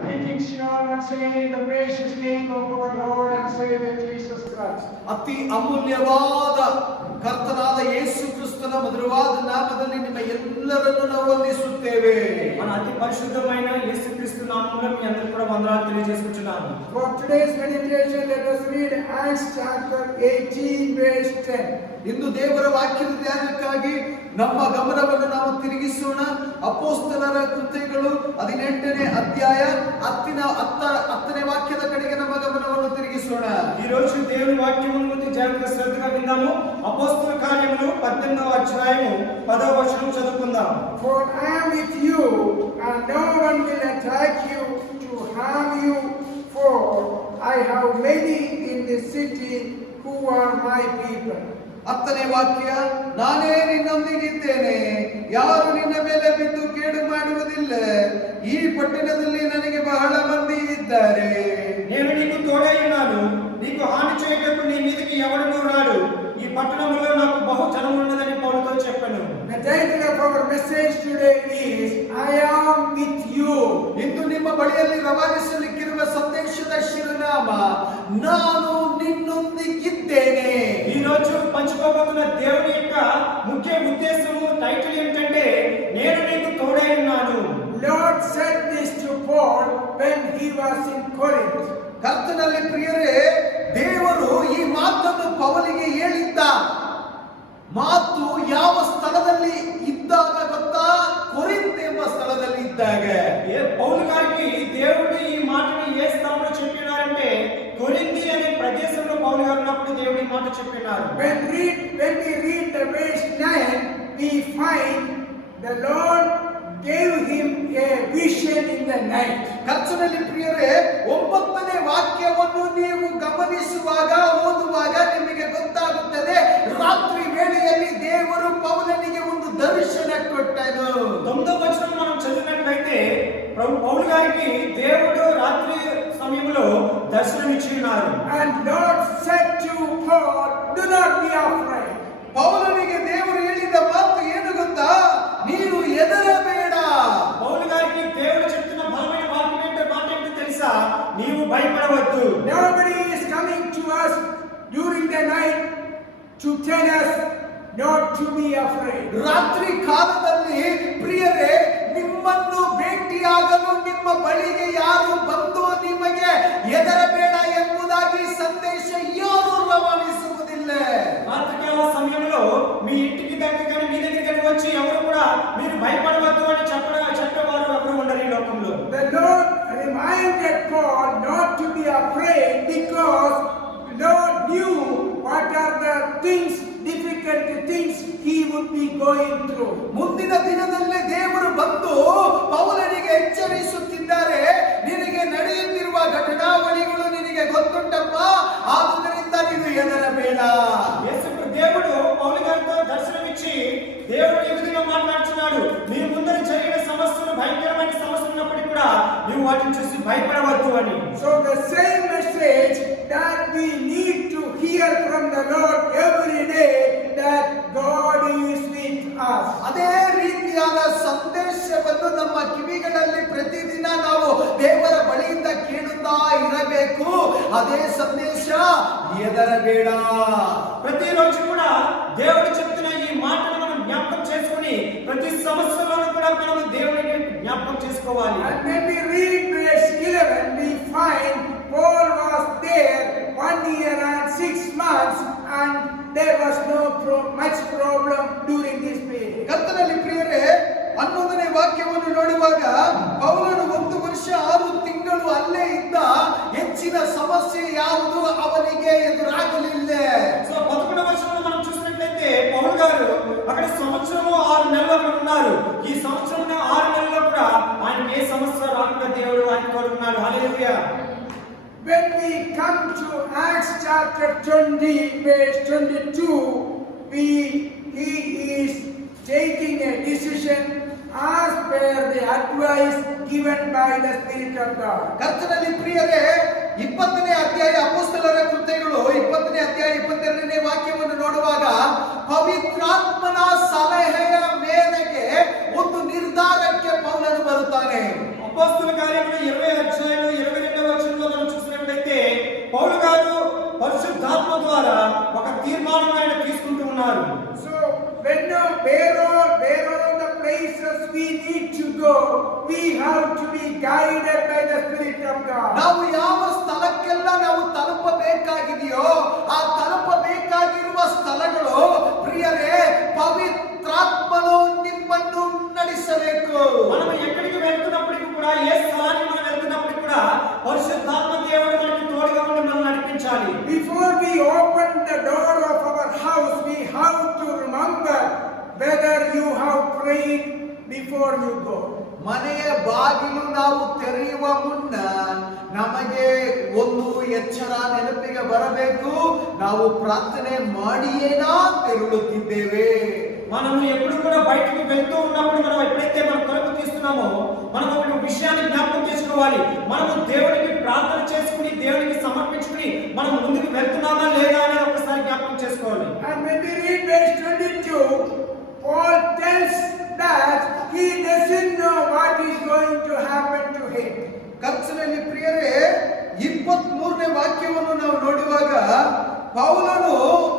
Making sure and saying the precious name of our Lord and Savior Jesus Christ. ಅತಿ ಅಮೂಲ್ಯವಾದ ಕರ್ತನಾದ ಯೇಸು ಕ್ರಿಸ್ತನ ಮಧುರವಾದ ನಾಮದಲ್ಲಿ ನಿಮ್ಮ ಎಲ್ಲರನ್ನು ನಾವು ವಂದಿಸುತ್ತೇವೆ. మన అతి పరిశుద్ధమైన యేసుక్రీస్తు నామములో మీ అందరికీ కూడా వందనాలు తెలియజేస్తున్నాను. For today's meditation, let us read Acts chapter 18 verse 10. ಇಂದು ದೇವರ ವಾಕ್ಯದ ಧ್ಯಾನಕ್ಕಾಗಿ ನಮ್ಮ ಗಮನವನ್ನು ನಾವು ತಿರುಗಿಸೋಣ. ಅಪೊಸ್ತಲರ ಕೃತ್ಯಗಳು 18ನೇ ಅಧ್ಯಾಯ 10ನೇ ವಾಕ್ಯದ ಕಡೆಗೆ ನಮ್ಮ ಗಮನವನ್ನು ತಿರುಗಿಸೋಣ. ఈ రోజు దేవుని వాక్యమును జాగ్రత్తగా శ్రద్ధగా విందాము. అపొస్తలుల కార్యములు 18వ అధ్యాయము 10వ వచనం చదువుకుందాం. For I am with you, and no one will attack you to harm you, for I have many in the city who are my people. 10ನೇ ವಾಕ್ಯ, ನಾನೇ ನಿನ್ನೊಂದಿಗಿದ್ದೇನೆ, ಯಾರು ನಿನ್ನ ಮೇಲೆ ಬಿದ್ದು ಕೇಡು ಮಾಡುವುದಿಲ್ಲ, ಈ ಪಟ್ಟಣದಲ್ಲಿ ನನಗೆ ಬಹಳ ಮಂದಿ ಇದ್ದಾರೆ. నేను నీకు తోడై ఉన్నాను, నీకు హాని చేయటకు నీ మీదకి ఎవడునూ రాడు, ఈ పట్టణంలో నాకు బహు జనం ఉన్నదని పౌలుతో చెప్పాను. The title of our message today is I am with you. ಇಂದು ನಿಮ್ಮ ಬಳಿಯಲ್ಲಿ ರವಾನಿಸಲಿಕ್ಕಿರುವ ಸಂದೇಶದ ಶಿರೋನಾಮ ನಾನು ನಿನ್ನೊಂದಿಗಿದ್ದೇನೆ. ఈ రోజు పంచుకోబోతున్న దేవుని యొక్క ముఖ్య ఉద్దేశము టైటిల్ ఏంటంటే నేను నీకు తోడై ఉన్నాను. Lord said this to Paul when he was in Corinth. ಕರ್ತನಲ್ಲಿ ಪ್ರಿಯರೇ, ದೇವರು ಈ ಮಾತನ್ನು ಪೌಲಿಗೆ ಹೇಳಿದ್ದ ಮಾತು ಯಾವ ಸ್ಥಳದಲ್ಲಿ ಇದ್ದಾಗ ಗೊತ್ತಾ? ಕೊರಿಂಥ್ ಎಂಬ ಸ್ಥಳದಲ್ಲಿ ಇದ್ದಾಗ. పౌలు గారికి దేవుడు ఈ మాటని ఏ స్థలంలో చెప్పినారంటే కొరింథీ అనే ప్రదేశంలో పౌలు గారు ఉన్నప్పుడు దేవుడు ఈ మాట చెప్పినారు. When we read the verse 9, we find the Lord gave him a vision in the night. ಕರ್ತನಲ್ಲಿ ಪ್ರಿಯರೇ, 9ನೇ ವಾಕ್ಯವನ್ನು ನೀವು ಗಮನಿಸುವಾಗ ಓದುವಾಗ ನಿಮಗೆ ಗೊತ್ತಾಗುತ್ತದೆ, ರಾತ್ರಿ ವೇಳೆಯಲ್ಲಿ ದೇವರು ಪೌಲನಿಗೆ ಒಂದು ದರ್ಶನ ಕೊಟ್ಟನು. 9వ వచనం మనం చదివినట్లయితే పౌలు గారికి దేవుడు రాత్రి సమయంలో దర్శనం ఇచ్చినారు. And Lord said to Paul, do not be afraid. ಪೌಲನಿಗೆ ದೇವರು ಹೇಳಿದ ಮಾತು ಏನು ಗೊತ್ತಾ? ನೀನು ಹೆದರಬೇಡ. పౌలు గారికి దేవుడు చెప్తున్న బలమైన వాక్యం ఏంటో మాట ఏంటో తెలుసా? నీవు భయపడవద్దు. Nobody is coming to us during the night to tell us not to be afraid. ರಾತ್ರಿ ಕಾಲದಲ್ಲಿ ಪ್ರಿಯರೇ, ನಿಮ್ಮನ್ನು ಭೇಟಿಯಾಗಲು ನಿಮ್ಮ ಬಳಿಗೆ ಯಾರು ಬಂದು ನಿಮಗೆ ಹೆದರಬೇಡ ಎಂಬುದಾಗಿ ಸಂದೇಶ ಯಾರು ರವಾನಿಸುವುದಿಲ್ಲ. రాత్రికాల సమయంలో మీ ఇంటికి దగ్గర కానీ మీ దగ్గర కానీ వచ్చి ఎవరు కూడా మీరు భయపడవద్దు అని చెప్పేవారు ఎవరు ఉండరు ఈ లోకంలో. The Lord reminded Paul not to be afraid because Lord knew what are the things, difficult things he would be going through. ಮುಂದಿನ ದಿನದಲ್ಲಿ ದೇವರು ಬಂದು ಪೌಲನಿಗೆ ಎಚ್ಚರಿಸುತ್ತಿದ್ದಾರೆ, ನಿನಗೆ ನಡೆಯುತ್ತಿರುವ ಘಟನಾವಳಿಗಳು ನಿನಗೆ ಗೊತ್ತುಂಟಪ್ಪ, ಆದುದರಿಂದ ನೀನು ಹೆದರಬೇಡ. దేవుడు పౌలు గారితో దర్శనమిచ్చి దేవుడు ఈ విధంగా మాట్లాడుతున్నాడు, నీ ముందర జరిగిన సమస్యలు భయంకరమైన సమస్యలు ఉన్నప్పటికీ కూడా నువ్వు వాటిని చూసి భయపడవద్దు అని. So the same message that we need to hear from the Lord every day, that God is with us. ಅದೇ ರೀತಿಯಾದ ಸಂದೇಶವನ್ನು ನಮ್ಮ ಕಿವಿಗಳಲ್ಲಿ ಪ್ರತಿದಿನ ನಾವು ದೇವರ ಬಳಿಯಿಂದ ಕೇಳುತ್ತಾ ಇರಬೇಕು. ಅದೇ ಸಂದೇಶ, ಹೆದರಬೇಡ. ప్రతిరోజు కూడా దేవుడు చెప్తున్న ఈ మాటను మనం జ్ఞాపకం చేసుకొని ప్రతి సమస్యలోనూ కూడా మనం దేవుడిని జ్ఞాపకం చేసుకోవాలి. And when we read verse 11, we find Paul was there 1 year and 6 months, and there was no much problem during this period. ಕರ್ತನಲ್ಲಿ ಪ್ರಿಯರೇ, 11ನೇ ವಾಕ್ಯವನ್ನು ನೋಡುವಾಗ ಪೌಲನು 1 ವರ್ಷ 6 ತಿಂಗಳು ಅಲ್ಲೇ ಇದ್ದ, ಹೆಚ್ಚಿನ ಸಮಸ್ಯೆ ಯಾವುದು ಅವನಿಗೆ ಎದುರಾಗಲಿಲ್ಲ. సో 11వ వచనంలో మనం చూసినట్లయితే పౌలు గారు అక్కడ సంవత్సరము 6 నెలలు అక్కడ ఉన్నారు. ఈ సంవత్సరం 6 నెలల్లో కూడా ఆయనకి ఏ సమస్య రాకుండా దేవుడు ఆయన కోరుకున్నాడు. హల్లెలూయా. When we come to Acts chapter 20 verse 22, he is taking a decision as per the advice given by the Spirit of God. ಕರ್ತನಲ್ಲಿ ಪ್ರಿಯರೇ, 20ನೇ ಅಧ್ಯಾಯ ಅಪೊಸ್ತಲರ ಕೃತ್ಯಗಳು 20ನೇ ಅಧ್ಯಾಯ 22ನೇ ವಾಕ್ಯವನ್ನು ನೋಡುವಾಗ ಪವಿತ್ರಾತ್ಮನ ಸಲಹೆಯ ಮೇರೆಗೆ ಒಂದು ನಿರ್ಧಾರಕ್ಕೆ ಪೌಲನು ಬರುತ್ತಾನೆ. అపొస్తలుల కార్యములు 20వ places we need to go, we have to be guided by the Spirit of God. ನಾವು ಯಾವ ಸ್ಥಳಕ್ಕೆಲ್ಲ ನಾವು ತಲುಪಬೇಕಾಗಿದೆಯೋ ಆ ತಲುಪಬೇಕಾಗಿರುವ ಸ್ಥಳಗಳು ಪ್ರಿಯರೇ ಪವಿತ್ರಾತ್ಮನು ನಿಮ್ಮನ್ನು ನಡೆಸಬೇಕು. మనం ఎక్కడికి వెళ్తున్నప్పటికీ కూడా ఏ స్థలానికి మనం వెళ్తున్నప్పటికీ కూడా పరిశుద్ధాత్మ దేవుడు మనకి తోడుగా ఉండి మనల్ని నడిపించాలి. Before we open the door of our house, we have to remember whether you have prayed before you go. ಮನೆಯ ಬಾಗಿಲು ನಾವು ತೆರೆಯುವ ಮುನ್ನ ನಮಗೆ ಒಂದು ಎಚ್ಚರ ನೆನಪಿಗೆ ಬರಬೇಕು, ನಾವು ಪ್ರಾರ್ಥನೆ ಮಾಡಿಯೇನಾ ತೆರಳುತ್ತಿದ್ದೇವೆ. మనము ఎప్పుడు కూడా బయటకు వెళ్తూ ఉన్నప్పుడు మనం ఎప్పుడైతే మనం తలుపు తీస్తున్నామో మనం ఒక విషయాన్ని జ్ఞాపకం చేసుకోవాలి. మనము దేవునికి ప్రార్థన చేసుకుని దేవునికి సమర్పించుకుని మనం ముందుకు వెళ్తున్నామా లేదా అనేది ఒకసారి జ్ఞాపకం చేసుకోవాలి. And when we read verse 22, Paul tells that he doesn't know what is going to happen to him. ಕರ್ತನಲ್ಲಿ ಪ್ರಿಯರೇ 23ನೇ ವಾಕ್ಯವನ್ನು ನಾವು ನೋಡುವಾಗ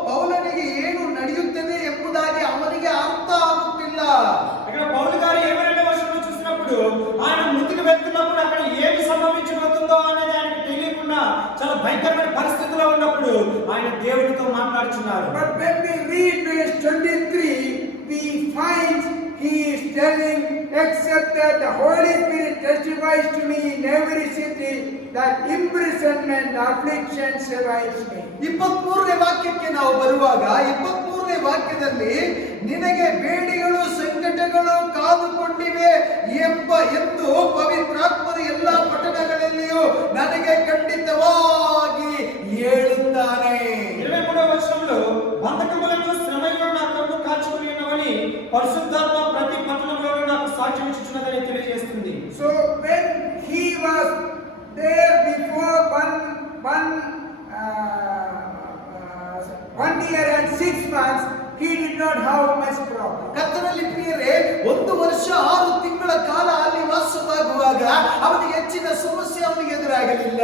ಪೌಲನಿಗೆ ಏನು ನಡೆಯುತ್ತದೆ ಎಂಬುದಾಗಿ ಅವನಿಗೆ ಅರ್ಥ ಆಗುತ್ತಿಲ್ಲ. ఇక్కడ పౌలు గారు 22వ వచనంలో చూసినప్పుడు ఆయన ముందుకు వెళ్తున్నప్పుడు అక్కడ ఏమి సంభవించబోతుందో అనేది ఆయనకు తెలియకుండా చాలా భయంకరమైన పరిస్థితుల్లో ఉన్నప్పుడు ఆయన దేవునితో మాట్లాడుతున్నారు. But when we read verse 23, we find he is telling, except that the Holy Spirit testifies to me in every city that imprisonment, afflictions awaits me. 23ನೇ ವಾಕ್ಯಕ್ಕೆ ನಾವು ಬರುವಾಗ 23ನೇ ವಾಕ್ಯದಲ್ಲಿ ನಿನಗೆ ಬೇಡಿಗಳು ಸಂಕಟಗಳು ಕಾದುಕೊಂಡಿವೆ ಎಂದು ಪವಿತ್ರಾತ್ಮನು ಎಲ್ಲಾ ಪಟ್ಟಣಗಳಲ್ಲಿಯೂ ನನಗೆ ಖಂಡಿತವಾಗಿ ಹೇಳುತ್ತಾನೆ. 23వ వచనంలో బంధకములను శ్రమలను నా కన్ను కాచుకొని ఉన్నవని పరిశుద్ధాత్మ ప్రతి పట్టణంలోనూ నాకు సాక్ష్యం ఇచ్చుచున్నదని తెలియజేస్తుంది. So when he was there before one year and 6 months, he did not have much problem. ಕರ್ತನಲ್ಲಿ ಪ್ರಿಯರೇ 1 ವರ್ಷ 6 ತಿಂಗಳ ಕಾಲ ಅಲ್ಲಿ ವಾಸವಾಗುವಾಗ ಅವನಿಗೆ ಹೆಚ್ಚಿನ ಸಮಸ್ಯೆ ಅವನಿಗೆ ಎದುರಾಗಲಿಲ್ಲ.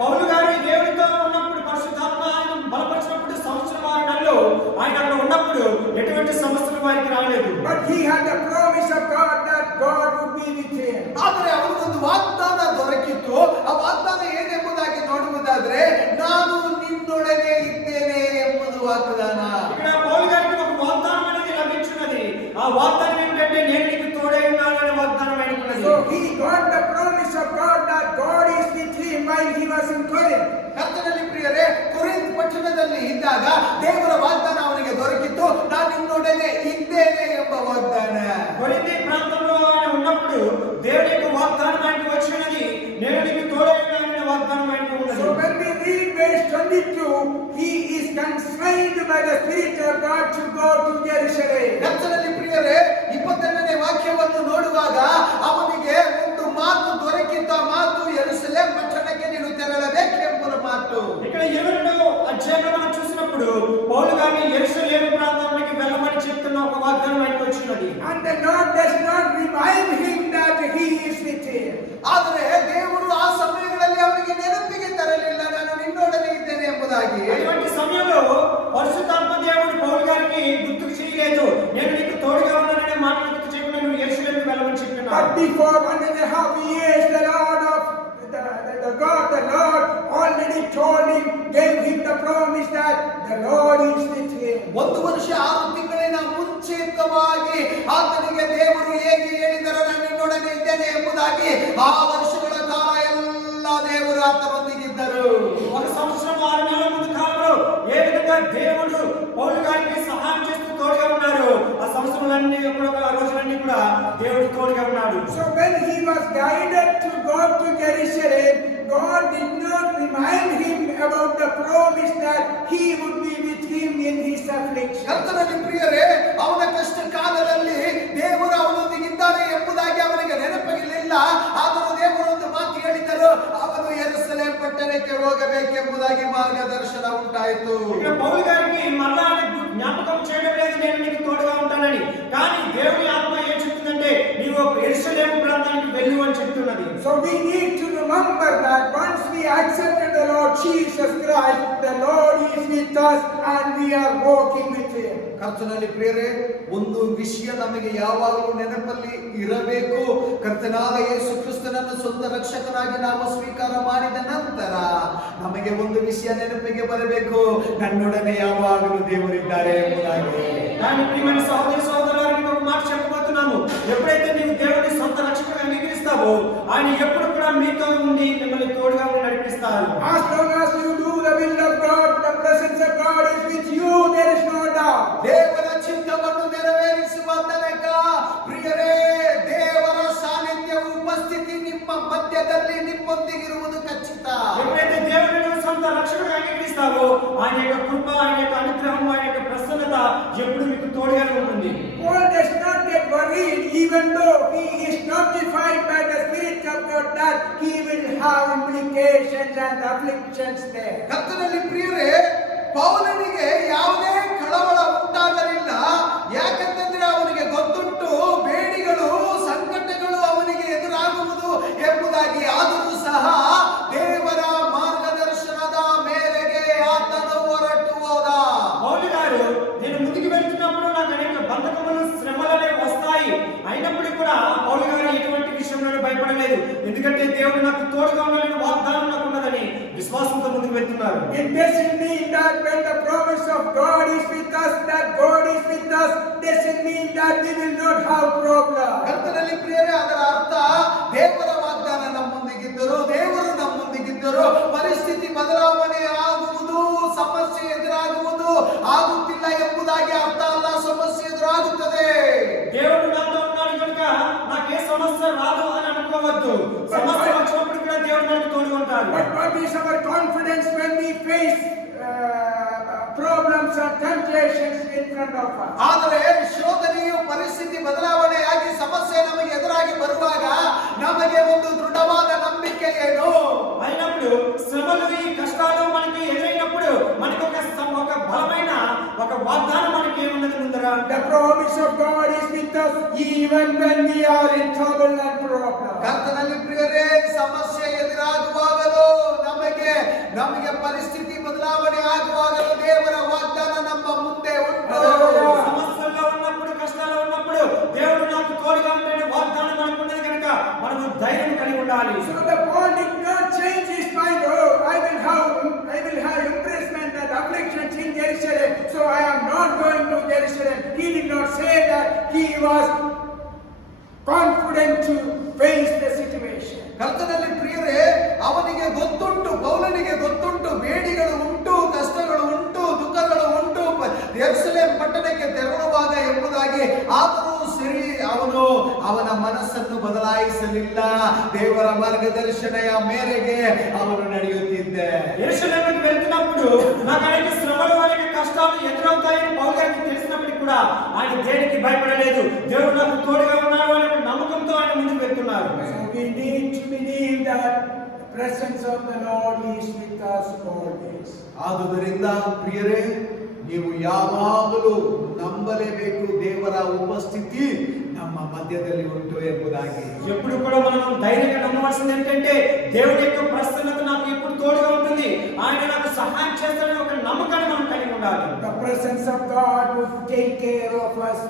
పౌలు గారు దేవునితో ఉన్నప్పుడు పరిశుద్ధాత్మ ఆయన బలపరిచినప్పుడు సంవత్సరం 6 నెలలు ఆయన అక్కడ ఉన్నప్పుడు ఎటువంటి సమస్యలు వారికి రాలేదు. But he had the promise of God that God would be with him. ಆದರೆ ಅವನಿಗೊಂದು ವಾಗ್ದಾನ ದೊರಕಿತ್ತು. ಆ ವಾಗ್ದಾನ ಏನೆಂಬುದಾಗಿ ನೋಡುವುದಾದ್ರೆ ನಾನು ನಿನ್ನೊಡನೆ ಇದ್ದೇನೆ ಎಂಬುದು ವಾಗ್ದಾನ. ఇక్కడ పౌలు గారికి ఒక వాగ్దానం అనేది లభించినది. ఆ వాగ్దానం ఏంటంటే నేను నీకు తోడై ఉన్నాను అనే వాగ్దానం అయినది. So he got the promise of God that God is with him while he was in Corinth. ಕರ್ತನಲ್ಲಿ ಪ್ರಿಯರೇ ಕೊರಿಂಥ ಪಟ್ಟಣದಲ್ಲಿ ಇದ್ದಾಗ ದೇವರ ವಾಗ್ದಾನ ಅವನಿಗೆ ದೊರಕಿತ್ತು, ನಾನು ನಿನ್ನೊಡನೆ ಇದ್ದೇನೆ ಎಂಬ ವಾಗ್ದಾನ. కొరింథీ ప్రాంతంలో ఆయన ఉన్నప్పుడు దేవుని యొక్క వాగ్దానం ఆయనకు వచ్చినది, నేను నీకు తోడై ఉన్నాను అనే వాగ్దానం ఆయనకు ఉన్నది. So when we read verse 22, he is constrained by the Spirit of God to go to Jerusalem. ಕರ್ತನಲ್ಲಿ ಪ್ರಿಯರೇ 22ನೇ ವಾಕ್ಯವನ್ನು ನೋಡುವಾಗ ಅವನಿಗೆ ಒಂದು ಮಾತು ದೊರಕಿದ್ದ ಮಾತು, ಯೆರೂಸಲೇಮ್ ಪಟ್ಟಣಕ್ಕೆ ನೀನು ತೆರಳಬೇಕೆಂಬ ಮಾತು. ఇక్కడ 22వ అధ్యాయంలో మనం చూసినప్పుడు పౌలు గారిని యెరూషలేము ప్రాంతానికి వెళ్ళమని చెప్తున్న ఒక వాగ్దానం ఆయనకు వచ్చినది. And the Lord does not remind him that he is with him. ಆದರೆ ದೇವರು ಆ ಸಮಯಗಳಲ್ಲಿ ಅವನಿಗೆ ನೆನಪಿಗೆ ತರಲಿಲ್ಲ, ನಾನು ನಿನ್ನೊಡನೆ ಇದ್ದೇನೆ ಎಂಬುದಾಗಿ. అటువంటి సమయంలో పరిశుద్ధాత్మ దేవుడు పౌలు గారికి గుర్తుకు చేయలేదు, నేను నీకు తోడుగా ఉన్నాననే మాట గుర్తు చేయకుండా నువ్వు యెరూషలేముకు వెళ్ళమని చెప్పినాడు. But before 1.5 years, the Lord already told him, gave him the promise that the Lord is with him. 1 ವರ್ಷ 6 ತಿಂಗಳಿನ ಮುಂಚಿತವಾಗಿ ಆತನಿಗೆ ದೇವರು ಹೇಗೆ ಹೇಳಿದರೆ ನಾನು ನಿನ್ನೊಡನೆ ಇದ್ದೇನೆ ಎಂಬುದಾಗಿ ಆ ವರ್ಷಗಳ ಕಾಲ ಎಲ್ಲ ದೇವರು ಆತನೊಂದಿಗಿದ್ದರು. 1 సంవత్సరం 6 నెలల ముందు కాలంలో ఏ విధంగా దేవుడు పౌలు గారికి సహాయం చేస్తూ తోడుగా ఉన్నారు, ఆ సంవత్సరాలన్నీ కూడా రోజులన్నీ కూడా దేవుడు తోడుగా ఉన్నాడు. So when he was guided to go to Jerusalem, God did not remind him about the promise that he would be with him in his affliction. ಕರ್ತನಲ್ಲಿ ಪ್ರಿಯರೇ ಅವನ ಕಷ್ಟ ಕಾಲದಲ್ಲಿ ದೇವರು ಅವನೊಂದಿಗಿದ್ದಾನೆ ಎಂಬುದಾಗಿ ಅವನಿಗೆ ನೆನಪಿರಲಿಲ್ಲ. ಆದರೂ ದೇವರು ಒಂದು ಮಾತು ಹೇಳಿದರು, ಅವನು ಯೆರೂಸಲೇಮ್ ಪಟ್ಟಣಕ್ಕೆ ಹೋಗಬೇಕೆಂಬುದಾಗಿ ಮಾರ್ಗದರ್ಶನ ಉಂಟಾಯಿತು. ఇక్కడ పౌలు గారికి మరలా జ్ఞాపకం చేయడం లేదు, నేను నీకు తోడుగా ఉంటానని. కానీ దేవుని ఆత్మ ఏం చెప్తుందంటే నీవు యెరూషలేము ప్రాంతానికి వెళ్ళు అని చెప్తున్నది. So we need to remember that once we accepted the Lord Jesus Christ, the Lord is with us and we are walking with him. ಕರ್ತನಲ್ಲಿ ಪ್ರಿಯರೇ, ಒಂದು ವಿಷಯ ನಮಗೆ ಯಾವಾಗಲೂ ನೆನಪಲ್ಲಿ ಇರಬೇಕು. ಕರ್ತನಾದ ಯೇಸು ಕ್ರಿಸ್ತನನ್ನು ಸ್ವಂತ ರಕ್ಷಕನಾಗಿ ನಾವು ಸ್ವೀಕಾರ ಮಾಡಿದ ನಂತರ ನಮಗೆ ಒಂದು ವಿಷಯ ನೆನಪಿಗೆ ಬರಬೇಕು, ನನ್ನೊಡನೆ ಯಾವಾಗಲೂ ದೇವರಿದ್ದಾರೆ ಎಂಬುದಾಗಿ. కానీ ప్రియమైన సహోదరి సహోదరులారా, ఒక మాట చెప్పబోతున్నాము. ఎప్పుడైతే నీవు దేవుని సొంత రక్షకుడిగా అంగీకరిస్తావో ఆయన ఎప్పుడు కూడా మీతో ఉండి మిమ్మల్ని తోడుగా ఉండి నడిపిస్తారు. As long as you do the will of God, the presence of God is with you, there is no doubt. ದೇವರ ಚಿತ್ತವನ್ನು ನೆರವೇರಿಸುವ ತನಕ ಪ್ರಿಯರೇ, ದೇವರ ಸಾನ್ನಿಧ್ಯವು ಉಪಸ್ಥಿತಿ ನಿಮ್ಮ ಮಧ್ಯದಲ್ಲಿ ನಿಮ್ಮೊಂದಿಗಿರುವುದು ಖಚಿತ. ఎప్పుడైతే దేవుని నువ్వు సొంత రక్షకుడిగా అంగీకరిస్తావో ఆయన యొక్క కృప, ఆయన యొక్క అనుగ్రహం, ఆయన యొక్క ప్రసన్నత ఎప్పుడు మీకు తోడుగానే ఉంటుంది. Paul does not get worried even though he is notified by the Spirit of God that he will have implications and afflictions there. ಕರ್ತನಲ್ಲಿ ಪ್ರಿಯರೇ, ಪೌಲನಿಗೆ ಯಾವುದೇ ಕಳವಳ ಉಂಟಾಗಲಿಲ್ಲ. ಯಾಕಂತಂದ್ರೆ ಅವನಿಗೆ ಗೊತ್ತುಂಟು ಬೇಡಿಗಳು, ಸಂಕಟಗಳು ಅವನಿಗೆ ಎದುರಾಗುವುದು ಎಂಬುದಾಗಿ. ಆದರೂ ಸಹ ದೇವರ ಮಾರ್ಗದರ್ಶನದ ಮೇರೆಗೆ ಆತನು ಹೊರಟು ಹೋದ. పౌలు గారు, నేను ముందుకు వెళ్తున్నప్పుడు నాకు అనేక బంధకములు, శ్రమలనే వస్తాయి. అయినప్పుడు కూడా పౌలు గారు ఎటువంటి విషయంలో భయపడలేదు. ఎందుకంటే దేవుడు నాకు తోడుగా ఉన్నాడని వాగ్దానం నాకు ఉన్నదని విశ్వాసంతో ముందుకు వెళ్తున్నారు. It doesn't mean that when the promise of God is with us, that God is with us, doesn't mean that we will not have problems. ಕರ್ತನಲ್ಲಿ ಪ್ರಿಯರೇ, ಅದರ ಅರ್ಥ ದೇವರ ವಾಗ್ದಾನ ನಮ್ಮೊಂದಿಗಿದ್ದರು, ದೇವರು ನಮ್ಮೊಂದಿಗಿದ್ದರು, ಪರಿಸ್ಥಿತಿ ಬದಲಾವಣೆ ಆಗುವುದು, ಸಮಸ್ಯೆ ಎದುರಾಗುವುದು ಆಗುತ್ತಿಲ್ಲ ಎಂಬುದಾಗಿ ಅರ್ಥ ಅಲ್ಲ. ಸಮಸ್ಯೆ ಎದುರಾಗುತ್ತದೆ. దేవుడు నాతో ఉన్నాడు కనుక నాకే సమస్య రాదు అని అనుకోవద్దు. సమస్య వచ్చినప్పుడు కూడా దేవుడు మనకు తోడుగా ఉంటాడు. But what is our confidence when we face problems or temptations in front of us? ಆದರೆ ಶೋಧನೆಯು, ಪರಿಸ್ಥಿತಿ ಬದಲಾವಣೆಯಾಗಿ ಸಮಸ್ಯೆ ನಮಗೆ ಎದುರಾಗಿ ಬರುವಾಗ ನಮಗೆ ಒಂದು ದೃಢವಾದ ನಂಬಿಕೆ ಏನು? అయినప్పుడు శ్రమలు, ఈ కష్టాలు మనకి ఎదురైనప్పుడు మనకు ఒక బలమైన ఒక వాగ్దానం మనకి ఏమున్నది ముందర? The promise of God is with us even when we are in trouble and problems. ಕರ್ತನಲ್ಲಿ ಪ್ರಿಯರೇ, ಸಮಸ್ಯೆ ಎದುರಾಗುವಾಗಲೂ ನಮಗೆ ಪರಿಸ್ಥಿತಿ ಬದಲಾವಣೆ ಆಗುವಾಗಲೂ ದೇವರ ವಾಗ್ದಾನ ನಮ್ಮ ಮುಂದೆ ಉಂಟು. సమస్యల్లో ఉన్నప్పుడు, కష్టాల్లో ఉన్నప్పుడు దేవుడు నాకు తోడుగా ఉంటాడని వాగ్దానం మనకు ఉన్నది కనుక మనము ధైర్యం కలిగి ఉండాలి. So the Paul did not change his mind. Oh, I will have imprisonment and afflictions in Jerusalem, so I am not going to Jerusalem. He did not say that. He was confident to face the situation. ಕರ್ತನಲ್ಲಿ ಪ್ರಿಯರೇ, ಅವನಿಗೆ ಗೊತ್ತುಂಟು, ಪೌಲನಿಗೆ ಗೊತ್ತುಂಟು, ಬೇಡಿಗಳು ಉಂಟು, ಕಷ್ಟಗಳು ಉಂಟು, ದುಃಖಗಳು ಉಂಟು ಯೆರೂಸಲೇಮ್ ಪಟ್ಟಣಕ್ಕೆ ತೆರಳುವಾಗ ಎಂಬುದಾಗಿ. ಆದರೂ ಸರಿ, ಅವನ ಮನಸ್ಸನ್ನು ಬದಲಾಯಿಸಲಿಲ್ಲ. ದೇವರ ಮಾರ್ಗದರ್ಶನೆಯ ಮೇರೆಗೆ ಅವನು ನಡೆಯುತ್ತಿದ್ದೆ. యెరూషలేముకు వెళ్తున్నప్పుడు నాకు అనేక శ్రమలు, అనేక కష్టాలు ఎదురవుతాయని పౌలు గారికి తెలిసినప్పటికీ కూడా ఆయన దేనికి భయపడలేదు. దేవుడు నాకు తోడుగా ఉన్నాడు అనే నమ్మకంతో ఆయన ముందుకు వెళ్తున్నారు. So we need to believe that the presence of the Lord is with us always. ಆದುದರಿಂದ ಪ್ರಿಯರೇ, ನೀವು ಯಾವಾಗಲೂ ನಂಬಲೇಬೇಕು, ದೇವರ ಉಪಸ್ಥಿತಿ ನಮ್ಮ ಮಧ್ಯದಲ್ಲಿ ಉಂಟು ಎಂಬುದಾಗಿ. ఎప్పుడు కూడా మనం ధైర్యంగా నమ్మవలసింది ఏంటంటే దేవుని యొక్క ప్రసన్నత నాకు ఎప్పుడు తోడుగా ఉంటుంది, ఆయన నాకు సహాయం చేస్తాడని ఒక నమ్మకాన్ని మనం కలిగి ఉండాలి. The presence of God will take care of us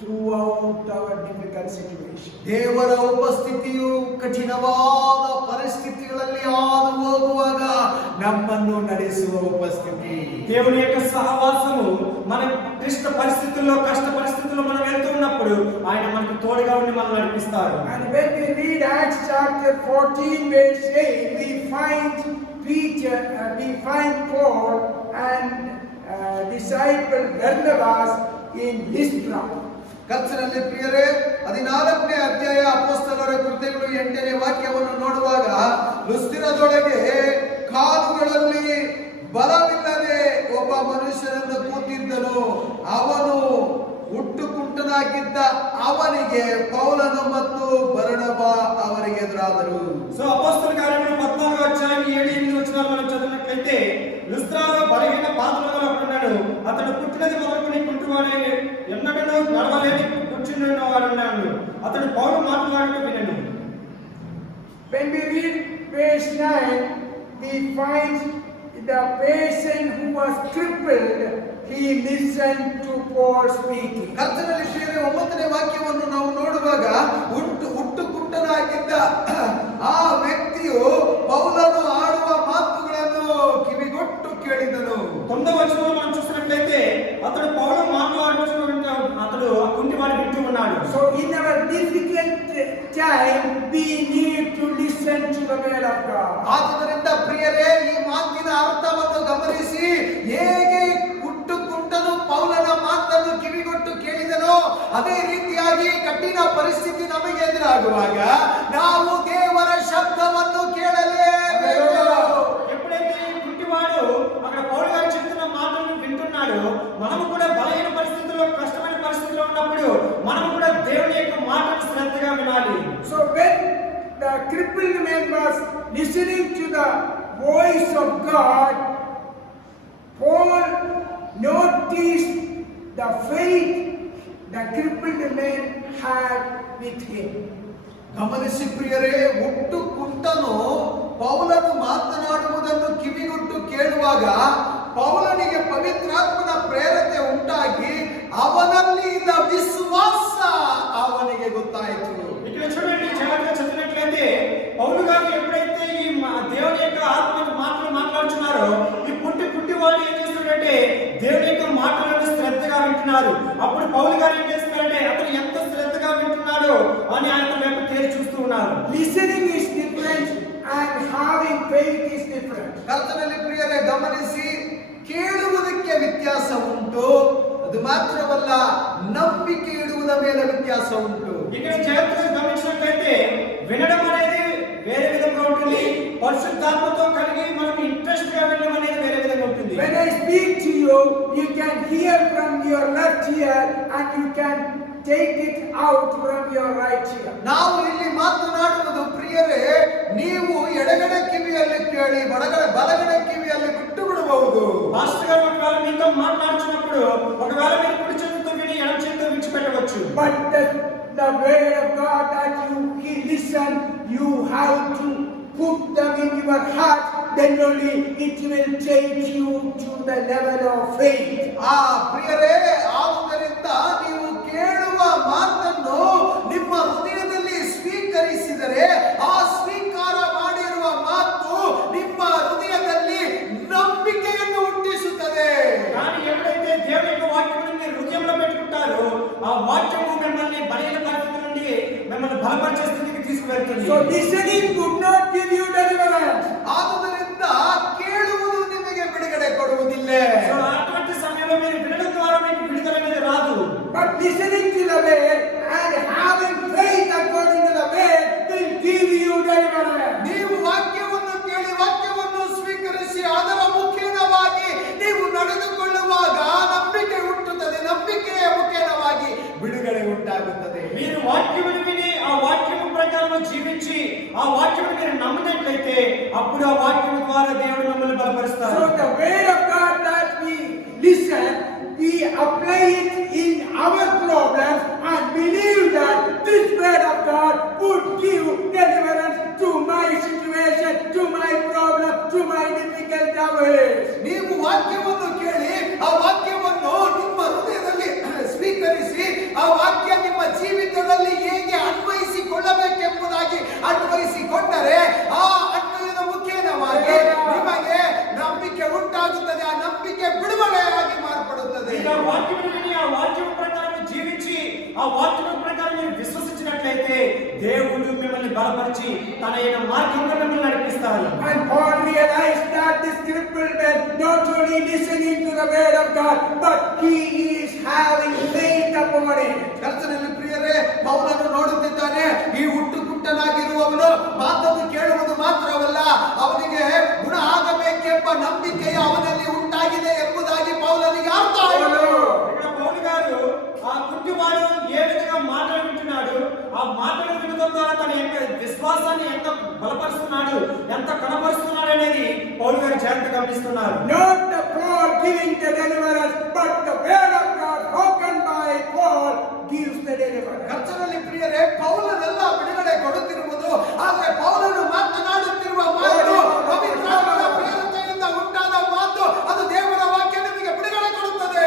throughout our difficult situation. ದೇವರ ಉಪಸ್ಥಿತಿಯು ಕಠಿಣವಾದ ಪರಿಸ್ಥಿತಿಗಳಲ್ಲಿ ಹಾದು ಹೋಗುವಾಗ ನಮ್ಮನ್ನು ನಡೆಸುವ ಉಪಸ್ಥಿತಿ. దేవుని యొక్క సహవాసము మన క్లిష్ట పరిస్థితుల్లో, కష్ట పరిస్థితుల్లో మనం వెళ్తూ ఉన్నప్పుడు ఆయన మనకు తోడుగా ఉండి మనం నడిపిస్తారు. And when we read Acts chapter 14 verse 8, we find Paul and disciple Barnabas in Lystra. ಕರ್ತನಲ್ಲಿ ಪ್ರಿಯರೇ, 14ನೇ ಅಧ್ಯಾಯ ಅಪೊಸ್ತಲರ ಕೃತ್ಯಗಳು 8ನೇ ವಾಕ್ಯವನ್ನು ನೋಡುವಾಗ, ಲುಸ್ತ್ರದೊಳಗೆ ಕಾಲುಗಳಲ್ಲಿ ಬಲವಿಲ್ಲದೆ ಒಬ್ಬ ಮನುಷ್ಯನನ್ನು ಕೂತಿದ್ದನು. ಅವನು ಹುಟ್ಟುಕುಂಟನಾಗಿದ್ದ ಅವನಿಗೆ ಪೌಲನು ಮತ್ತು ಬರಣಬ ಅವರಿಗೆ ಎದುರಾದರು. సో అపోస్తల కార్యములు 14వ అధ్యాయం 7-8 వచనాలు మనం చదివినట్లయితే, లుస్త్రాలో బలహీన పాత్రలో ఉన్నాడు. అతడు పుట్టినది మొదలుకొని కుంటువాడే, ఎన్నడూ నడవలేని కూర్చున్నవాడు ఉన్నాడు. అతడు పౌలు మాట్లాడటం వినను. When we read verse 9, we find the person who was crippled he listened to Paul speaking. ಕರ್ತನಲ್ಲಿ ಪ್ರಿಯರೇ, 9ನೇ ವಾಕ್ಯವನ್ನು ನಾವು ನೋಡುವಾಗ ಹುಟ್ಟು ಕುಂಟನಾಗಿದ್ದ ಆ ವ್ಯಕ್ತಿಯು ಪೌಲನು ಆಡುವ ಮಾತುಗಳನ್ನು ಕಿವಿಗೊಟ್ಟು ಕೇಳಿದನು. 9వ వచనంలో మనం చూసినట్లయితే అతడు పౌలు మాట్లాడుతున్న అతడు ఆ కుంటివాడు వింటూ ఉన్నాడు. So in our difficult time we need to listen to the word of God. ಆದುದರಿಂದ ಪ್ರಿಯರೇ, ಈ ಮಾತಿನ ಅರ್ಥವನ್ನು ಗಮನಿಸಿ, ಹೇಗೆ ಹುಟ್ಟುಕುಂಟನು ಪೌಲನ ಮಾತನ್ನು ಕಿವಿಗೊಟ್ಟು ಕೇಳಿದನೋ ಅದೇ ರೀತಿಯಾಗಿ ಕಠಿಣ ಪರಿಸ್ಥಿತಿ ನಮಗೆ ಎದುರಾಗುವಾಗ ನಾವು ದೇವರ ಶಬ್ದವನ್ನು ಕೇಳಲೇಬೇಕು. ఎప్పుడైతే ఈ కుంటివాడు అక్కడ పౌలు గారు చెప్తున్న మాటలను వింటున్నాడు, మనము కూడా బలహీన పరిస్థితుల్లో, కష్టమైన పరిస్థితుల్లో ఉన్నప్పుడు మనము కూడా దేవుని యొక్క మాటను శ్రద్ధగా వినాలి. So when the crippled man was listening to the voice of God, Paul noticed the faith the crippled man had with him. ಗಮನಿಸಿ ಪ್ರಿಯರೇ, ಹುಟ್ಟು ಕುಂಟನು ಪೌಲನು ಮಾತನಾಡುವುದನ್ನು ಕಿವಿಗೊಟ್ಟು ಕೇಳುವಾಗ ಪೌಲನಿಗೆ ಪವಿತ್ರಾತ್ಮನ ಪ್ರೇರಣೆ ಉಂಟಾಗಿ ಅವನಲ್ಲಿ ಇದ್ದ ವಿಶ್ವಾಸ ಅವನಿಗೆ ಗೊತ್ತಾಯಿತು. ఇక్కడ చూడండి, జాగ్రత్తగా చదివినట్లయితే పౌలు గారు ఎప్పుడైతే ఈ దేవుని యొక్క ఆత్మ మాటలు మాట్లాడుతున్నారో, ఈ పుట్టివాడు ఏం చేస్తున్నాడంటే దేవుని యొక్క మాటలను శ్రద్ధగా వింటున్నారు. అప్పుడు పౌలు గారు ఏం చేస్తున్నారంటే అతను ఎంత శ్రద్ధగా వింటున్నాడో అని ఆయన వైపు తేరి చూస్తూ ఉన్నారు. Listening is different and having faith is different. ಕರ್ತನಲ್ಲಿ ಪ್ರಿಯರೇ, ಗಮನಿಸಿ, ಕೇಳುವುದಕ್ಕೆ ವ್ಯತ್ಯಾಸ ಉಂಟು, ಅದು ಮಾತ್ರವಲ್ಲ ನಂಬಿಕೆ ಇಡುವುದ ಮೇಲೆ ವ್ಯತ್ಯಾಸ ಉಂಟು. ఇక్కడ జాగ్రత్తగా గమనించినట్లయితే వినడం అనేది వేరే విధంగా ఉంటుంది, పరిశుద్ధాత్మతో కలిగి మనం ఇంట్రెస్ట్ గా వినడం అనేది వేరే విధంగా ఉంటుంది. When I speak to you, you can hear from your left ear and you can take it out from your right ear. ನಾವು ಇಲ್ಲಿ ಮಾತನಾಡುವುದು ಪ್ರಿಯರೇ, ನೀವು ಎಡಗಡೆ ಕಿವಿಯಲ್ಲಿ ಕೇಳಿ ಬಲಗಡೆ ಕಿವಿಯಲ್ಲಿ ಬಿಟ್ಟು ಬಿಡಬಹುದು. పాస్టర్ గారు ఒకవేళ మీతో మాట్లాడుతున్నప్పుడు ఒకవేళ మీరు కుడి చేతితో విని ఎడమ చేతితో విడిచిపెట్టవచ్చు. But the word of God that you listen, you have to put them in your heart, then only it will take you to the level of faith. ಪ್ರಿಯರೇ, ಆದುದರಿಂದ ನೀವು ಕೇಳುವ ಮಾತನ್ನು ನಿಮ್ಮ ಹೃದಯದಲ್ಲಿ ಸ್ವೀಕರಿಸಿದರೆ ಆ ಸ್ವೀಕಾರ ಮಾಡಿರುವ ಮಾತು ನಿಮ್ಮ ಹೃದಯದಲ್ಲಿ ನಂಬಿಕೆಯನ್ನು ಹುಟ್ಟಿಸುತ್ತದೆ. కానీ ఎప్పుడైతే దేవుని యొక్క వాక్యాన్ని మీరు హృదయంలో పెట్టుకుంటారో ఆ వాక్యము మిమ్మల్ని బలహీన పరిస్థితుల నుండి మిమ్మల్ని బలపరిచే స్థితికి తీసుకువెళ్తుంది. So listening could not give you deliverance. ಆದುದರಿಂದ ಕೇಳುವುದು ನಿಮಗೆ ಬಿಡುಗಡೆ ಕೊಡುವುದಿಲ್ಲ. సో అటువంటి సమయంలో మీరు వినడం ద్వారా మీకు విడుదల అనేది రాదు. But listening to the word and having faith according to the word will give you deliverance. ನೀವು ವಾಕ್ಯವನ್ನು ಕೇಳಿ ವಾಕ್ಯವನ್ನು ಸ್ವೀಕರಿಸಿ ಅದರ ಮುಖೇನವಾಗಿ ನೀವು ನಡೆದುಕೊಳ್ಳುವಾಗ ನಂಬಿಕೆ ಹುಟ್ಟುತ್ತದೆ. ನಂಬಿಕೆಯ ಮುಖೇನವಾಗಿ ಬಿಡುಗಡೆ ಉಂಟಾಗುತ್ತದೆ. మీరు వాక్యమును విని ఆ వాక్యము ప్రకారం జీవించి ఆ వాక్యమును మీరు నమ్మినట్లయితే అప్పుడు ఆ వాక్యము ద్వారా దేవుడు మిమ్మల్ని బలపరుస్తాడు. So the word of God that we listen, we apply it in our problems and believe that this word of God would give deliverance to my situation, to my problem, to my difficult hours. ನೀವು ವಾಕ್ಯವನ್ನು ಕೇಳಿ ಆ ವಾಕ್ಯವನ್ನು ನಿಮ್ಮ ಹೃದಯದಲ್ಲಿ ಸ್ವೀಕರಿಸಿ ಆ ವಾಕ್ಯ ನಿಮ್ಮ ಜೀವಿತದಲ್ಲಿ ಹೇಗೆ ಅನ್ವಯಿಸಿಕೊಳ್ಳಬೇಕೆಂಬುದಾಗಿ ಅನ್ವಯಿಸಿಕೊಂಡರೆ ಆ ಅನ್ವಯದ ಮುಖೇನವಾಗಿ ನಿಮಗೆ ನಂಬಿಕೆ ಉಂಟಾಗುತ್ತದೆ. ಆ ನಂಬಿಕೆ ಬಿಡುಗಡೆಯಾಗಿ ಮಾರ್ಪಡುತ್ತದೆ. మీరు ఆ వాక్యమును విని ఆ వాక్యం ప్రకారం జీవించి ఆ వాక్యం ప్రకారం మీరు విశ్వసించినట్లయితే దేవుడు మిమ్మల్ని బలపరిచి తన యొక్క మార్గంలో మిమ్మల్ని నడిపిస్తాడు. And Paul realized that this crippled man not only listening to the word of God, but he is having faith upon it. ಕರ್ತನಲ್ಲಿ ಪ್ರಿಯರೇ, ಪೌಲನು ನೋಡುತ್ತಿದ್ದಾನೆ, ಈ ಹುಟ್ಟು ಕುಂಟನಾಗಿರುವವನು ಮಾತನ್ನು ಕೇಳುವುದು ಮಾತ್ರವಲ್ಲ, ಅವನಿಗೆ ಗುಣ ಆಗಬೇಕೆಂಬ ನಂಬಿಕೆ ಅವನಲ್ಲಿ ಉಂಟಾಗಿದೆ ಎಂಬುದಾಗಿ ಪೌಲನಿಗೆ ಅರ್ಥ ಆಯಿತು. ఇక్కడ పౌలు గారు ఆ కుంటివాడు ఏ విధంగా మాటలు వింటున్నాడు, ఆ మాటలు వినడం ద్వారా తన యొక్క విశ్వాసాన్ని ఎంత బలపరుస్తున్నాడు, ఎంత కనపరుస్తున్నాడు అనేది పౌలు గారు జాగ్రత్తగా గమనిస్తున్నారు. Not the Paul giving the deliverance, but the word of God spoken by Paul gives the deliverance. ಕರ್ತನಲ್ಲಿ ಪ್ರಿಯರೇ, ಪೌಲನೆಲ್ಲ ಬಿಡುಗಡೆ ಕೊಡುತ್ತಿರುವುದು, ಆದರೆ ಪೌಲನು ಮಾತನಾಡುತ್ತಿರುವ ಮಾತು ಪವಿತ್ರಾತ್ಮನ ಪ್ರೇರಣೆಯಿಂದ ಉಂಟಾದ ಮಾತು, ಅದು ದೇವರ ವಾಕ್ಯ ನಿಮಗೆ ಬಿಡುಗಡೆ ಕೊಡುತ್ತದೆ.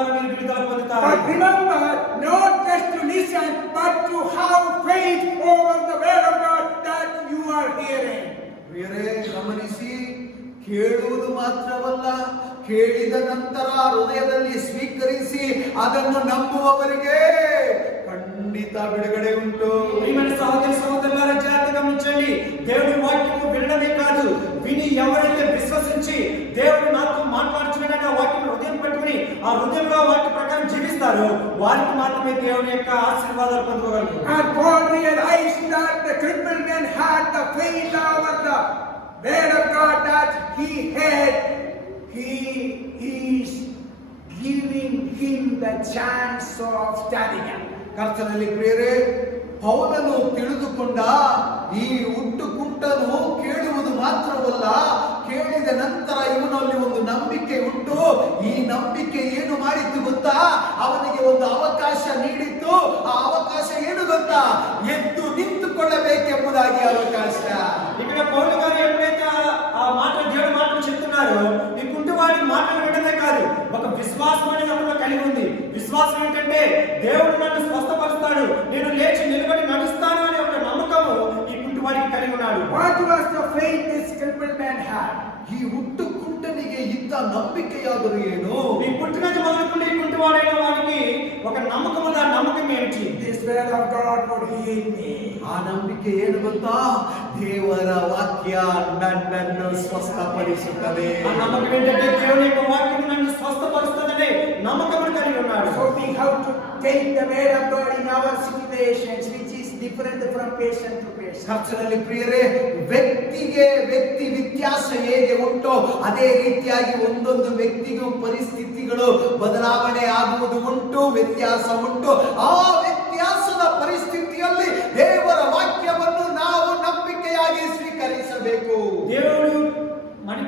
ద్వారా మీరు విడుదల పొందుతారు. But remember, not just to listen, but to have faith over the word of God that you are hearing. ಪ್ರಿಯರೇ, ಗಮನಿಸಿ, ಕೇಳುವುದು ಮಾತ್ರವಲ್ಲ, ಕೇಳಿದ ನಂತರ ಹೃದಯದಲ್ಲಿ ಸ್ವೀಕರಿಸಿ ಅದನ್ನು ನಂಬುವವರಿಗೆ ಖಂಡಿತ ಬಿಡುಗಡೆ ಉಂಟು. ప్రియమైన సహోదరి సహోదరులారా, జాగ్రత్తగా గమనించండి. దేవుని వాక్యము వినడమే కాదు, విని ఎవరైతే విశ్వసించి దేవుడు నాతో మాట్లాడుచున్నాడని ఆ వాక్యం హృదయం పట్టుకుని ఆ హృదయంలో వాక్య ప్రకారం జీవిస్తారో వారికి మాత్రమే దేవుని యొక్క ఆశీర్వాదాలు పొందగలరు. And Paul realized that the crippled man had the faith over the word of God that he had. He is giving him the chance of standing up. ಕರ್ತನಲ್ಲಿ ಪ್ರಿಯರೇ, ಪೌಲನು ತಿಳಿದುಕೊಂಡ ಈ ಹುಟ್ಟುಕುಂಟನು ಕೇಳುವುದು ಮಾತ್ರವಲ್ಲ, ಕೇಳಿದ ನಂತರ ಇವನಲ್ಲಿ ಒಂದು ನಂಬಿಕೆ ಉಂಟು. ಈ ನಂಬಿಕೆ ಏನು ಮಾಡಿತ್ತು ಗೊತ್ತಾ? ಅವನಿಗೆ ಒಂದು ಅವಕಾಶ ನೀಡಿತ್ತು. ಆ ಅವಕಾಶ ಏನು ಗೊತ್ತಾ? ಎದ್ದು ನಿಂತುಕೊಳ್ಳಬೇಕೆಂಬುದಾಗಿ ಅವಕಾಶ. ఇక్కడ పౌలు గారు ఎప్పుడైతే ఆ మాటలు దేవుడి మాటలు చెప్తున్నారో, ఈ కుంటివాడి మాటలు వినడమే కాదు, ఒక విశ్వాసం అనేది అతనిలో కలిగి ఉంది. విశ్వాసం ఏంటంటే దేవుడు నన్ను స్వస్థపరుస్తాడు, నేను లేచి నిలబడి నడుస్తాను అనే ఒక నమ్మకము ఈ కుంటివాడికి కలిగి ఉన్నాడు. What was the faith this crippled man had? ಈ ಹುಟ್ಟುಕುಂಟನಿಗೆ ಇದ್ದ ನಂಬಿಕೆಯಾದರೂ ಏನು? ఈ పుట్టినది మొదలుకొని ఈ కుంటివాడైన వాడికి ఒక నమ్మకం ఉంది. ఆ నమ్మకం ఏంటి? This word of God would heal me. ಆ ನಂಬಿಕೆ ಏನು ಗೊತ್ತಾ? ದೇವರ ವಾಕ್ಯ ನನ್ನನ್ನು ಸ್ವಸ್ಥಪಡಿಸುತ್ತದೆ. ఆ నమ్మకం ఏంటంటే దేవుని యొక్క వాక్యం నన్ను స్వస్థపరుస్తుందనే నమ్మకం కలిగి ఉన్నాడు. So we have to take the word of God in our situations, which is different from patient to patient. ಕರ್ತನಲ್ಲಿ ಪ್ರಿಯರೇ, ವ್ಯಕ್ತಿಗೆ ವ್ಯಕ್ತಿ ವ್ಯತ್ಯಾಸ ಹೇಗೆ ಉಂಟೋ ಅದೇ ರೀತಿಯಾಗಿ ಒಂದೊಂದು ವ್ಯಕ್ತಿಗೂ ಪರಿಸ್ಥಿತಿಗಳು ಬದಲಾವಣೆ ಆಗುವುದು ಉಂಟು, ವ್ಯತ್ಯಾಸ ಉಂಟು. ಆ ವ್ಯತ್ಯಾಸದ ಪರಿಸ್ಥಿತಿಯಲ್ಲಿ ದೇವರ ವಾಕ್ಯವನ್ನು ನಾವು ನಂಬಿಕೆಯಾಗಿ ಸ್ವೀಕರಿಸಬೇಕು. దేవుడు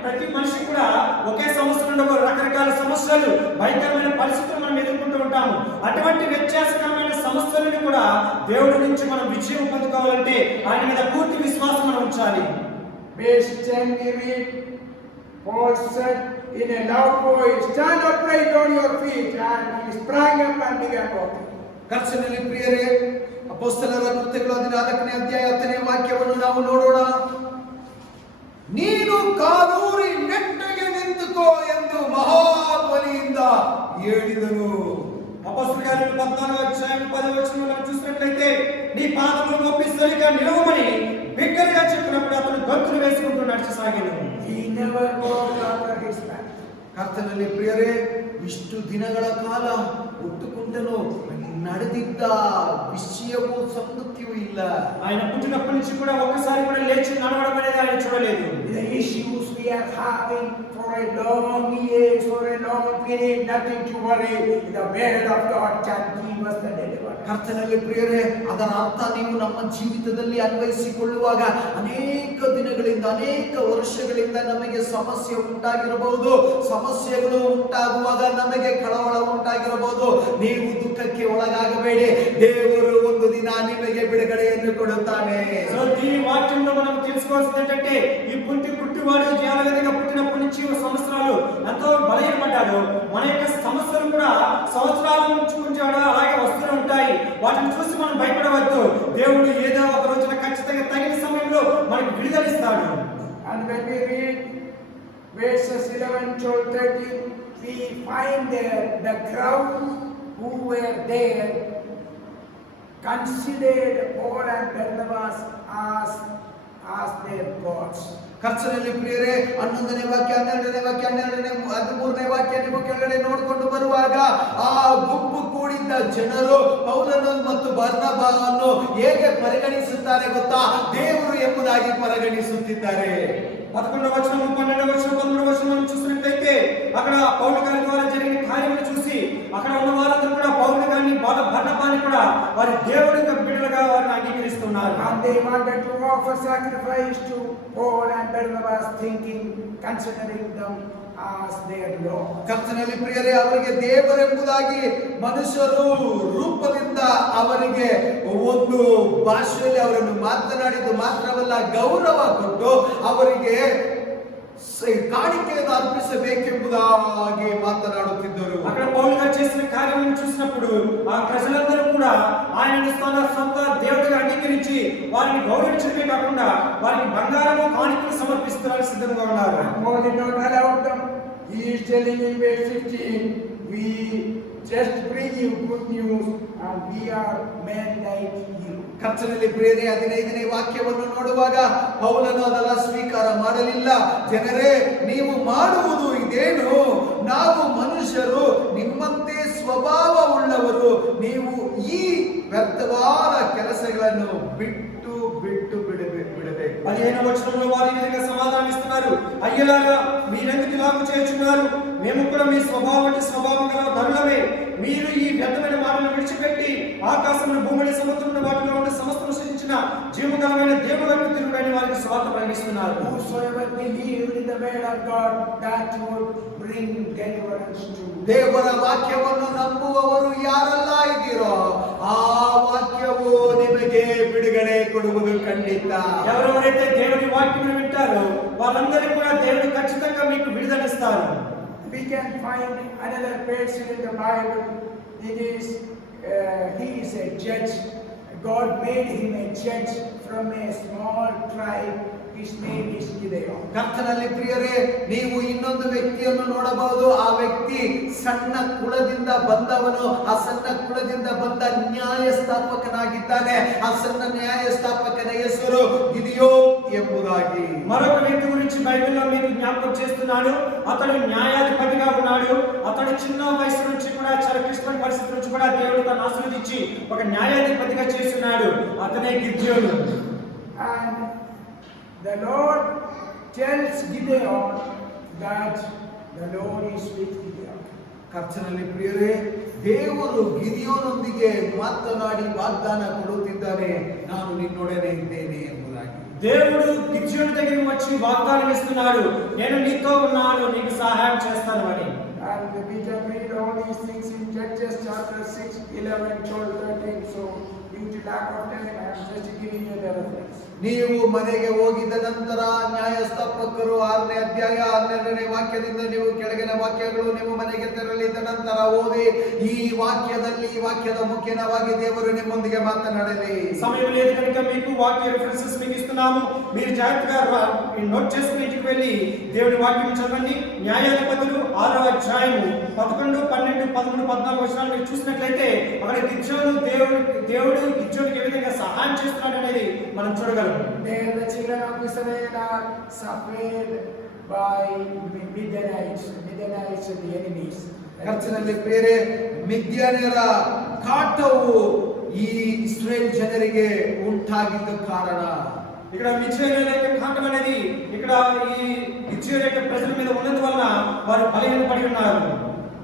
ప్రతి మనిషి కూడా ఒకే సమస్యలు ఉండవు. రకరకాల సమస్యలు, భయంకరమైన పరిస్థితులు మనం ఎదుర్కొంటూ ఉంటాము. అటువంటి వ్యత్యాసకరమైన సమస్యలను కూడా దేవుడి నుంచి మనం విజయం పొందుకోవాలంటే ఆయన మీద పూర్తి విశ్వాసం మనం ఉంచాలి. Verse 10 we read, Paul said in a loud voice, stand upright on your feet, and he sprang up and began walking. ಕರ್ತನಲ್ಲಿ ಪ್ರಿಯರೇ, ಅಪೊಸ್ತಲರ ಕೃತ್ಯಗಳು 14ನೇ ಅಧ್ಯಾಯ 10ನೇ ವಾಕ್ಯವನ್ನು ನಾವು ನೋಡೋಣ. ನೀನು ಕಾಲೂರಿ ನೆಟ್ಟಗೆ ನಿಂತುಕೋ ಎಂದು ಮಹಾಧ್ವನಿಯಿಂದ ಹೇಳಿದನು. అపొస్తలుల కార్యములు 14వ అధ్యాయం 10వ వచనంలో చూసినట్లయితే, నీ పాదములు మోపి సరిగా నిలవమని బిగ్గరగా చెప్పినప్పుడు అతను గంతులు వేసుకుంటూ నడిచసాగాను. He never walked under his back. ಕರ್ತನಲ್ಲಿ ಪ್ರಿಯರೇ, ಇಷ್ಟು ದಿನಗಳ ಕಾಲ ಹುಟ್ಟುಕುಂಟನು ನಡೆದಿದ್ದ ವಿಷಯವೂ ಸಂಗತಿಯೂ ಇಲ್ಲ. ఆయన పుట్టినప్పటి నుంచి కూడా ఒక్కసారి కూడా లేచి నడవడం అనేది ఆయన చూడలేదు. The issues we are having for a long years, for a long period, nothing to worry. The word of God can give us the deliverance. ಕರ್ತನಲ್ಲಿ ಪ್ರಿಯರೇ, ಅದರ ಅರ್ಥ ನೀವು ನಮ್ಮ ಜೀವಿತದಲ್ಲಿ ಅನ್ವಯಿಸಿಕೊಳ್ಳುವಾಗ ಅನೇಕ ದಿನಗಳಿಂದ ಅನೇಕ ವರ್ಷಗಳಿಂದ ನಮಗೆ ಸಮಸ್ಯೆ ಉಂಟಾಗಿರಬಹುದು. ಸಮಸ್ಯೆಗಳು ಉಂಟಾಗುವಾಗ ನಮಗೆ ಕಳವಳ ಉಂಟಾಗಿರಬಹುದು. ನೀವು ದುಃಖಕ್ಕೆ ಒಳಗಾಗಬೇಡಿ. ದೇವರು ಒಂದು ದಿನ ನಿಮಗೆ ಬಿಡುಗಡೆಯನ್ನು ಕೊಡುತ್ತಾನೆ. సో ఈ వాక్యంలో మనం తెలుసుకోవాల్సింది ఏంటంటే, ఈ పుట్టివాడు జీవనగతిగా పుట్టినప్పటి నుంచి సంవత్సరాలు ఎంతో బలహీనపడ్డాడు. మన యొక్క సమస్యలు కూడా సంవత్సరాల నుంచి కొంచెం అలాగే వస్తూనే ఉంటాయి. వాటిని చూసి మనం భయపడవద్దు. దేవుడు ఏదో ఒక రోజున ఖచ్చితంగా తగిన సమయంలో మనకు విడుదలిస్తాడు. And when we read verses 11, 12, 13, we find there the crowd who were there considered Paul and Barnabas as their gods. ಕರ್ತನಲ್ಲಿ ಪ್ರಿಯರೇ, 11ನೇ ವಾಕ್ಯ 12ನೇ ವಾಕ್ಯ 12ನೇ 13ನೇ ವಾಕ್ಯ ನೀವು ಕೆಳಗಡೆ ನೋಡಿಕೊಂಡು ಬರುವಾಗ ಆ ಗುಂಪು ಕೂಡಿದ್ದ ಜನರು ಪೌಲನು ಮತ್ತು ಬರ್ನಬಾವನ್ನು ಹೇಗೆ ಪರಿಗಣಿಸುತ್ತಾರೆ ಗೊತ್ತಾ? ದೇವರು ಎಂಬುದಾಗಿ ಪರಿಗಣಿಸುತ್ತಿದ್ದಾರೆ. 11వ వచనం 12వ వచనం 13వ వచనం మనం చూసినట్లయితే అక్కడ పౌలు గారి ద్వారా జరిగిన కార్యములు చూసి అక్కడ ఉన్న వారందరూ కూడా పౌలు గారిని బర్నబాని కూడా వారి దేవుడి యొక్క బిడ్డలుగా వారిని అంగీకరిస్తున్నారు. And they wanted to offer sacrifice to Paul and Barnabas, thinking, considering them as their Lord. ಕರ್ತನಲ್ಲಿ ಪ್ರಿಯರೇ, ಅವರಿಗೆ ದೇವರೆಂಬುದಾಗಿ ಮನುಷ್ಯರು ರೂಪದಿಂದ ಅವರಿಗೆ ಒಂದು ಭಾಷೆಯಲ್ಲಿ ಅವರನ್ನು ಮಾತನಾಡಿದ್ದು ಮಾತ್ರವಲ್ಲ, ಗೌರವ ಕೊಟ್ಟು ಅವರಿಗೆ ಕಾಣಿಕೆಯನ್ನು ಅರ್ಪಿಸಬೇಕೆಂಬುದಾಗಿ ಮಾತನಾಡುತ್ತಿದ್ದರು. అక్కడ పౌలు గారు చేసిన కార్యాలను చూసినప్పుడు ఆ ప్రజలందరూ కూడా ఆయనను తన సొంత దేవుడిగా అంగీకరించి వారిని గౌరవించడమే కాకుండా వారికి బంగారము కానుకలు సమర్పిస్తున్నారు, సిద్ధంగా ఉన్నారు. More than not allowed them. He is telling in verse 15, we just bring you good news and we are men like you. ಕರ್ತನಲ್ಲಿ ಪ್ರಿಯರೇ, 15ನೇ ವಾಕ್ಯವನ್ನು ನೋಡುವಾಗ ಪೌಲನು ಅದೆಲ್ಲ ಸ್ವೀಕಾರ ಮಾಡಲಿಲ್ಲ. ಜನರೇ, ನೀವು ಮಾಡುವುದು ಇದೇನು? ನಾವು ಮನುಷ್ಯರು, ನಿಮ್ಮಂತೆ ಸ್ವಭಾವ ಉಳ್ಳವರು. ನೀವು ಈ ವ್ಯರ್ಥವಾದ ಕೆಲಸಗಳನ್ನು ಬಿಟ್ಟು ಬಿಟ್ಟು ಬಿಡಬೇಕು. 15వ వచనంలో వారు ఈ విధంగా సమాధానం ఇస్తున్నారు, అయ్యలారా మీరెందుకు ఇలాగ చేస్తున్నారు? మేము కూడా మీ స్వభావం గల నరులమే. మీరు ఈ వ్యర్థమైన మాటలను విడిచిపెట్టి ఆకాశమును భూమిని సముద్రమును వాటిలో ఉన్న సమస్తము సృష్టించిన జీవగలమైన దేవుని వైపు తిరుగుడని వారికి స్వార్థ ప్రకటిస్తున్నారు. Whosoever believed in the word of God, that would bring deliverance to. ದೇವರ ವಾಕ್ಯವನ್ನು ನಂಬುವವರು ಯಾರೆಲ್ಲ ಇದ್ದೀರೋ ಆ ವಾಕ್ಯವು ನಿಮಗೆ ಬಿಡುಗಡೆ ಕೊಡುವುದು ಖಂಡಿತ. ఎవరెవరైతే దేవుని వాక్యమును వింటారో వాళ్ళందరికీ కూడా దేవుడు ఖచ్చితంగా మీకు విడుదలనిస్తారు. We can find another person in the Bible. It is he is a judge. God made him a judge from a small tribe. His name is Gideon. ಕರ್ತನಲ್ಲಿ ಪ್ರಿಯರೇ, ನೀವು ಇನ್ನೊಂದು ವ್ಯಕ್ತಿಯನ್ನು ನೋಡಬಹುದು. ಆ ವ್ಯಕ್ತಿ ಸಣ್ಣ ಕುಲದಿಂದ ಬಂದವನು. ಆ ಸಣ್ಣ ಕುಲದಿಂದ ಬಂದ ನ್ಯಾಯಸ್ಥಾಪಕನಾಗಿದ್ದಾನೆ. ಆ ಸಣ್ಣ ನ್ಯಾಯಸ್ಥಾಪಕನ ಹೆಸರು ಗಿದಿಯೋನ್ ಎಂಬುದಾಗಿ. మరొక వ్యక్తి గురించి బైబిల్లో మీకు జ్ఞాపకం చేస్తున్నాను. అతడు న్యాయాధిపతిగా ఉన్నాడు. అతడు చిన్న వయసు నుంచి కూడా చాలా క్లిష్టమైన పరిస్థితి నుంచి కూడా దేవుడు తన ఆశీర్వదించి ఒక న్యాయాధిపతిగా చేస్తున్నాడు. అతనే గిద్యోను. And the Lord tells Gideon that the Lord is with Gideon. ಕರ್ತನಲ್ಲಿ ಪ್ರಿಯರೇ, ದೇವರು ಗಿದಿಯೋನೊಂದಿಗೆ ಮಾತನಾಡಿ ವಾಗ್ದಾನ ಕೊಡುತ್ತಿದ್ದಾನೆ, ನಾನು ನಿನ್ನೊಡನೆ ಇದ್ದೇನೆ ಎಂಬುದಾಗಿ. దేవుడు గిద్యోను దగ్గరికి వచ్చి వాగ్దానం ఇస్తున్నాడు, నేను నీతో ఉన్నాను, నీకు సహాయం చేస్తాను అని. And we can read all these things in Judges chapter 6, 11, 12, 13. So due to lack of time, I am just giving you the reference. ನೀವು ಮನೆಗೆ ಹೋಗಿದ ನಂತರ ನ್ಯಾಯಸ್ಥಾಪಕರು 6ನೇ ಅಧ್ಯಾಯ 12ನೇ ವಾಕ್ಯದಿಂದ ನೀವು ಕೆಳಗಿನ ವಾಕ್ಯಗಳು ನಿಮ್ಮ ಮನೆಗೆ ತೆರಳಿದ ನಂತರ ಓದಿ. ಈ ವಾಕ್ಯದ ಮುಖ್ಯವಾಗಿ ದೇವರು ನಿಮ್ಮೊಂದಿಗೆ ಮಾತನಾಡಲಿ. సమయం లేదు కనుక మీకు వాక్య రిఫరెన్సెస్ మీకు ఇస్తున్నాము. మీరు జాగ్రత్తగా నోట్ చేసుకుని ఇంటికి వెళ్ళి దేవుని వాక్యం చదవండి. న్యాయాధిపతులు 6వ అధ్యాయము 11, 12, 13, 14 వచనాలు మీరు చూసినట్లయితే అక్కడ దేవుడు గిద్యోనుకి ఏ విధంగా సహాయం చేస్తున్నాడు అనేది మనం చూడగలం. There the children of Israel are suffered by Midianites, the enemies. ಕರ್ತನಲ್ಲಿ ಪ್ರಿಯರೇ, ಮಿದ್ಯಾನ್ಯರ ಕಾಟವು ಈ ಇಸ್ರೇಲ್ ಜನರಿಗೆ ಉಂಟಾಗಿದ್ದ ಕಾರಣ. ఇక్కడ మిద్యానీయుల యొక్క కాటం అనేది ఇక్కడ ఈ ఇశ్రాయేలు యొక్క ప్రజల మీద ఉన్నందువలన వారు బలహీనపడి ఉన్నారు.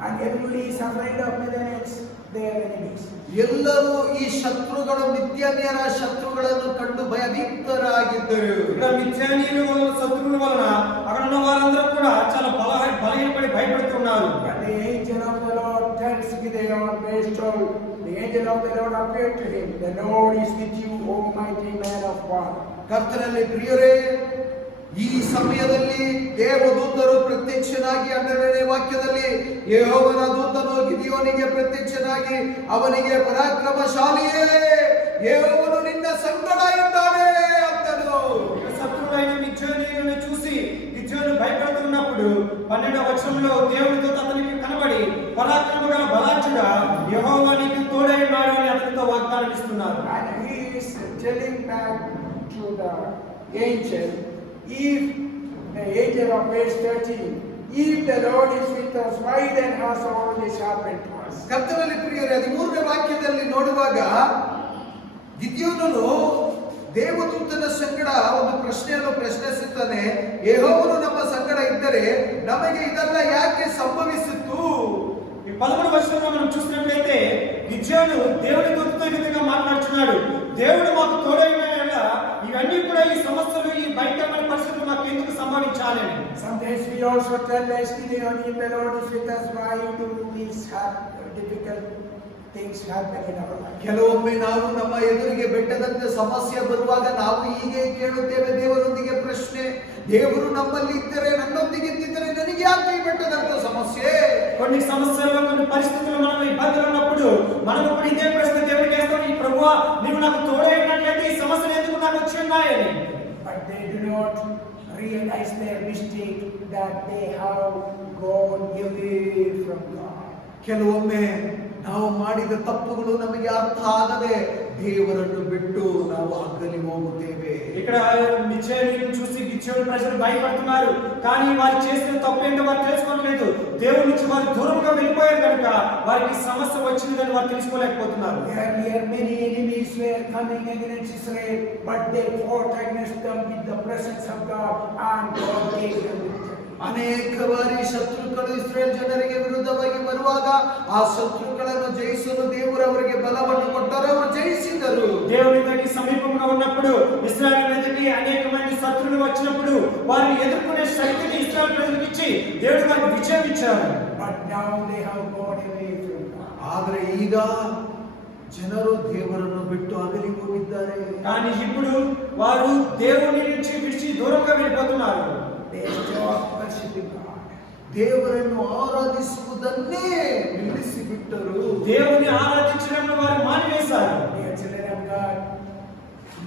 And everybody is afraid of Midianites, their enemies. ಎಲ್ಲರೂ ಈ ಶತ್ರುಗಳು, ಮಿದ್ಯಾನ್ಯರ ಶತ್ರುಗಳನ್ನು ಕಂಡು ಭಯಭೀತರಾಗಿದ್ದರು. ఇక్కడ మిద్యానీయుల వలన శత్రువుల వలన అక్కడ ఉన్న వారందరూ కూడా చాలా బలహీనపడి భయపడుతున్నారు. And the angel of the Lord tells Gideon, verse 12, the angel of the Lord appeared to him. The Lord is with you, O mighty man of war. ಕರ್ತನಲ್ಲಿ ಪ್ರಿಯರೇ, ಈ ಸಮಯದಲ್ಲಿ ದೇವದೂತರು ಪ್ರತ್ಯಕ್ಷನಾಗಿ 12ನೇ ವಾಕ್ಯದಲ್ಲಿ ಯೆಹೋವನ ದೂತನು ಗಿದಿಯೋನಿಗೆ ಪ್ರತ್ಯಕ್ಷನಾಗಿ ಅವನಿಗೆ ಪರಾಕ್ರಮಶಾಲಿಯೇ, ಯೆಹೋವನು ನಿನ್ನ ಸಂಗಡ ಇದ್ದಾನೆ ಅಂತನು. శత్రువులైన మిద్యానీయులను చూసి గిద్యోను భయపడుతున్నప్పుడు 12వ వచనంలో దేవుడితో అతనికి కనబడి పరాక్రమగల బలాఢ్యుడా, యెహోవా నీకు తోడై ఉన్నాడు అని అతనితో వాగ్దానం ఇస్తున్నారు. And he is telling back to the angel, if the angel of verse 13, if the Lord is with us, why then has all this happened to us? ಕರ್ತನಲ್ಲಿ ಪ್ರಿಯರೇ, 13ನೇ ವಾಕ್ಯದಲ್ಲಿ ನೋಡುವಾಗ ಗಿದ್ಯೋನನು ದೇವದೂತನ ಸಂಗಡ ಒಂದು ಪ್ರಶ್ನೆಯನ್ನು ಪ್ರಶ್ನಿಸುತ್ತಾನೆ. ಯೆಹೋವನು ನಮ್ಮ ಸಂಗಡ ಇದ್ದರೆ ನಮಗೆ ಇದೆಲ್ಲ ಯಾಕೆ ಸಂಭವಿಸಿತು? ఈ 13వ వచనంలో మనం చూసినట్లయితే గిద్యోను దేవుని దూతతో ఈ విధంగా మాట్లాడుతున్నాడు, దేవుడు మాకు తోడై ఉన్నాడట, ఇవన్నీ కూడా ఈ సమస్యలు, ఈ భయంకరమైన పరిస్థితులు మాకు ఎందుకు సంభవించాలి? Sometimes we also tell us, Gideon, if the Lord is with us, why do these difficult things happen in our life. ಕೆಲವೊಮ್ಮೆ ನಾವು ನಮ್ಮ ಎದುರಿಗೆ ಬೆಟ್ಟದಂತೆ ಸಮಸ್ಯೆ ಬರುವಾಗ ನಾವು ಹೀಗೆ ಕೇಳುತ್ತೇವೆ ದೇವರೊಂದಿಗೆ ಪ್ರಶ್ನೆ, ದೇವರು ನಮ್ಮಲ್ಲಿ ಇದ್ದರೆ ನನ್ನೊಂದಿಗೆ ಇದ್ದಿದ್ದರೆ ನನಗೆ ಯಾಕೆ ಈ ಬೆಟ್ಟದಂತ ಸಮಸ್ಯೆ? కొన్ని సమస్యల్లో కొన్ని పరిస్థితుల్లో మనం ఇబ్బందులు ఉన్నప్పుడు మనం కూడా ఇదే ప్రశ్న దేవుడికి వేస్తాం, ఈ ప్రభువా నీవు నాకు తోడై ఉన్నట్లయితే ఈ సమస్యలు ఎందుకు నాకు వచ్చి ఉన్నాయని. But they do not realize their mistake, that they have gone away from God. ಕೆಲವೊಮ್ಮೆ ನಾವು ಮಾಡಿದ ತಪ್ಪುಗಳು ನಮಗೆ ಅರ್ಥ ಆಗದೆ ದೇವರನ್ನು ಬಿಟ್ಟು ನಾವು ಅಗಲಿ ಹೋಗುತ್ತೇವೆ. ఇక్కడ నిశ్చయం చూసి గిచ్చేడు ప్రజలు భయపడుతున్నారు, కానీ వారు చేసిన తప్పు ఏంటో వారు తెలుసుకోలేదు. దేవుడి నుంచి వారు దూరంగా వెళ్ళిపోయారు కనుక వారికి సమస్య వచ్చిందని వారు తెలుసుకోలేకపోతున్నారు. Earlier many enemies were coming against Israel, but they fought against them with the presence of God, and God gave them victory. ಅನೇಕ ಬಾರಿ ಶತ್ರುಗಳು ಇಸ್ರೇಲ್ ಜನರಿಗೆ ವಿರುದ್ಧವಾಗಿ ಬರುವಾಗ ಆ ಶತ್ರುಗಳನ್ನು ಜಯಿಸಲು ದೇವರು ಅವರಿಗೆ ಬಲವನ್ನು ಕೊಟ್ಟರು, ಅವರು ಜಯಿಸಿದರು. దేవుని దగ్గరికి సమీపంగా ఉన్నప్పుడు ఇశ్రాయేలు మీదకి అనేక మంది శత్రువులు వచ్చినప్పుడు వారిని ఎదుర్కొనే శక్తిని ఇశ్రాయేలు ప్రజలకు ఇచ్చి దేవుడు వారికి విజయం ఇచ్చారు. But now they have gone away from God. ಆದರೆ ಈಗ ಜನರು ದೇವರನ್ನು ಬಿಟ್ಟು ಅಗಲಿ ಹೋಗಿದ್ದಾರೆ. కానీ ఇప్పుడు వారు దేవుని నుంచి విడిచి దూరంగా వెళ్ళిపోతున్నారు. They stop worshiping God. ದೇವರನ್ನು ಆರಾಧಿಸುವುದನ್ನೇ ನಿಲ್ಲಿಸಿಬಿಟ್ಟರು. దేవుని ఆరాధించడం వారు మానివేశారు. Dear children of God,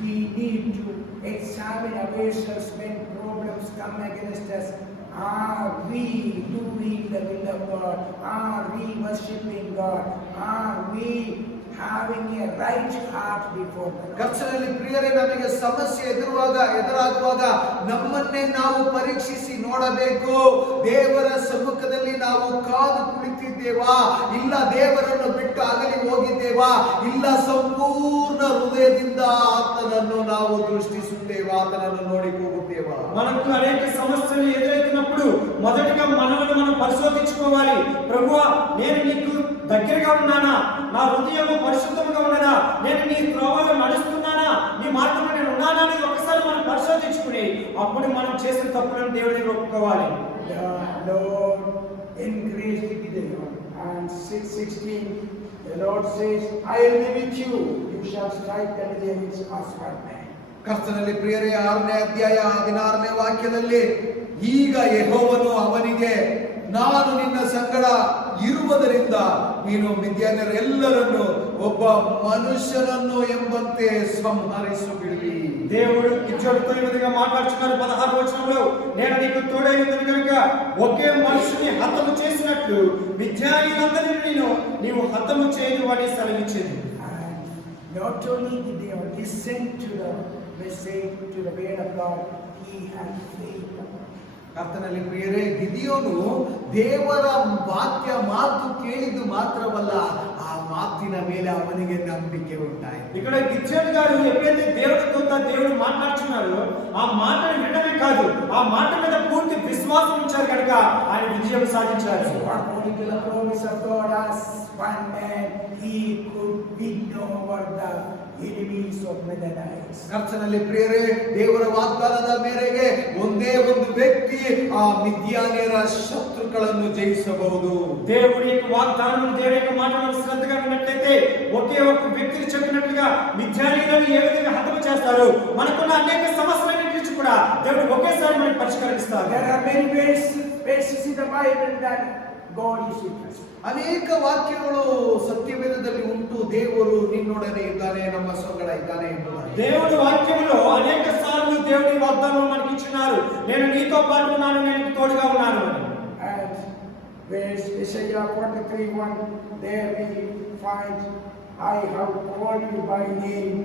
we need to examine ourselves when problems come against us. Are we doing the will of God? Are we worshiping God? Are we having a right heart before God? ಕರ್ತನಲ್ಲಿ ಪ್ರಿಯರೇ, ನಮಗೆ ಸಮಸ್ಯೆ ಎದುರಾಗುವಾಗ ನಮ್ಮನ್ನೇ ನಾವು ಪರೀಕ್ಷಿಸಿ ನೋಡಬೇಕು. ದೇವರ ಸಮ್ಮುಖದಲ್ಲಿ ನಾವು ಕಾದು ಕುಳಿತಿದ್ದೇವಾ, ಇಲ್ಲ ದೇವರನ್ನು ಬಿಟ್ಟು ಅಗಲಿ ಹೋಗಿದ್ದೇವಾ, ಇಲ್ಲ ಸಂಪೂರ್ಣ ಹೃದಯದಿಂದ ಆತನನ್ನು ನಾವು ದೃಷ್ಟಿಸುತ್ತೇವಾ, ಆತನನ್ನು ನೋಡಿ ಹೋಗುತ್ತೇವಾ. మనకు అనేక సమస్యలు ఎదురవుతున్నప్పుడు మొదటగా మనల్ని మనం పరిశోధించుకోవాలి. ప్రభువా, నేను నీకు దగ్గరగా ఉన్నానా? నా హృదయం పరిశుద్ధంగా ఉన్నదా? నేను నీ త్రోవలో నడుస్తున్నానా? నీ మార్గంలో నేను ఉన్నానా అని ఒకసారి మనం పరిశోధించుకుని అప్పుడు మనం చేసిన తప్పులను దేవుడి దగ్గర ఒప్పుకోవాలి. The Lord increased Gideon, and 6:16 the Lord says, I will be with you, you shall strike the Midianites as one man. ಕರ್ತನಲ್ಲಿ ಪ್ರಿಯರೇ, 6ನೇ ಅಧ್ಯಾಯ 16ನೇ ವಾಕ್ಯದಲ್ಲಿ, ಈಗ ಯೆಹೋವನು ಅವನಿಗೆ, ನಾನು ನಿನ್ನ ಸಂಗಡ ಇರುವುದರಿಂದ ನೀನು ಮಿದ್ಯಾನ್ಯರೆಲ್ಲರನ್ನು ಒಬ್ಬ ಮನುಷ್ಯನನ್ನು ಎಂಬಂತೆ ಸಂಹರಿಸು ಬಿಡುವಿ. దేవుడు గిద్యోనుతో ఈ విధంగా మాట్లాడుతున్నారు 16వ వచనంలో, నేను నీకు తోడై ఉన్నాను కనుక ఒకే మనుషుని హతము చేసినట్లు మిద్యానీయులందరినీ నీవు హతము చేయదు అని సెలవిచ్చింది. And not only did they listen to the message, to the word of God, he had faith. ಕರ್ತನಲ್ಲಿ ಪ್ರಿಯರೇ, ಗಿದಿಯೋನು ದೇವರ ಮಾತು ಕೇಳಿದ್ದು ಮಾತ್ರವಲ್ಲ, ಆ ಮಾತಿನ ಮೇಲೆ ಅವನಿಗೆ ನಂಬಿಕೆ ಉಂಟಾಯಿತು. ఇక్కడ గిద్యోను గారు ఎప్పుడైతే దేవుడు మాట్లాడుతున్నారో ఆ మాటను వినడమే కాదు, ఆ మాట మీద పూర్తి విశ్వాసం ఉంచారు కనుక ఆయన విజయం సాధించారు. According to the promise of God, as one man, he could win over the enemies of Midianites. ಕರ್ತನಲ್ಲಿ ಪ್ರಿಯರೇ, ದೇವರ ವಾಗ್ದಾನದ ಮೇರೆಗೆ ಒಂದೇ ಒಂದು ವ್ಯಕ್ತಿ ಆ ಮಿದ್ಯಾನ್ಯರ ಶತ್ರುಗಳನ್ನು ಜಯಿಸಬಹುದು. దేవుడి యొక్క వాగ్దానం, దేవుడి యొక్క మాటలను శ్రద్ధగా విన్నట్లయితే ఒకే ఒక వ్యక్తిని చెప్పినట్లుగా మిద్యానీయులను ఏ విధంగా హతము చేస్తారు, మనకున్న అనేక సమస్యలన్నిటి నుంచి కూడా దేవుడు ఒకేసారి మనకి పరిష్కరిస్తారు. There are many places in the Bible that God is interested. ಅನೇಕ ವಾಕ್ಯಗಳು ಸತ್ಯವೇದದಲ್ಲಿ ಉಂಟು. ದೇವರು ನಿನ್ನೊಡನೆ ಇದ್ದಾನೆ, ನಮ್ಮ ಸಂಗಡ ಇದ್ದಾನೆ ಎಂಬುದಾಗಿ. దేవుడి వాక్యంలో అనేక సార్లు దేవుడి వాగ్దానం మనకి ఇచ్చినారు, నేను నీతో పాటు ఉన్నాను, నేను తోడుగా ఉన్నాను అని. And verse Isaiah 43:1, there we find, I have called you by name.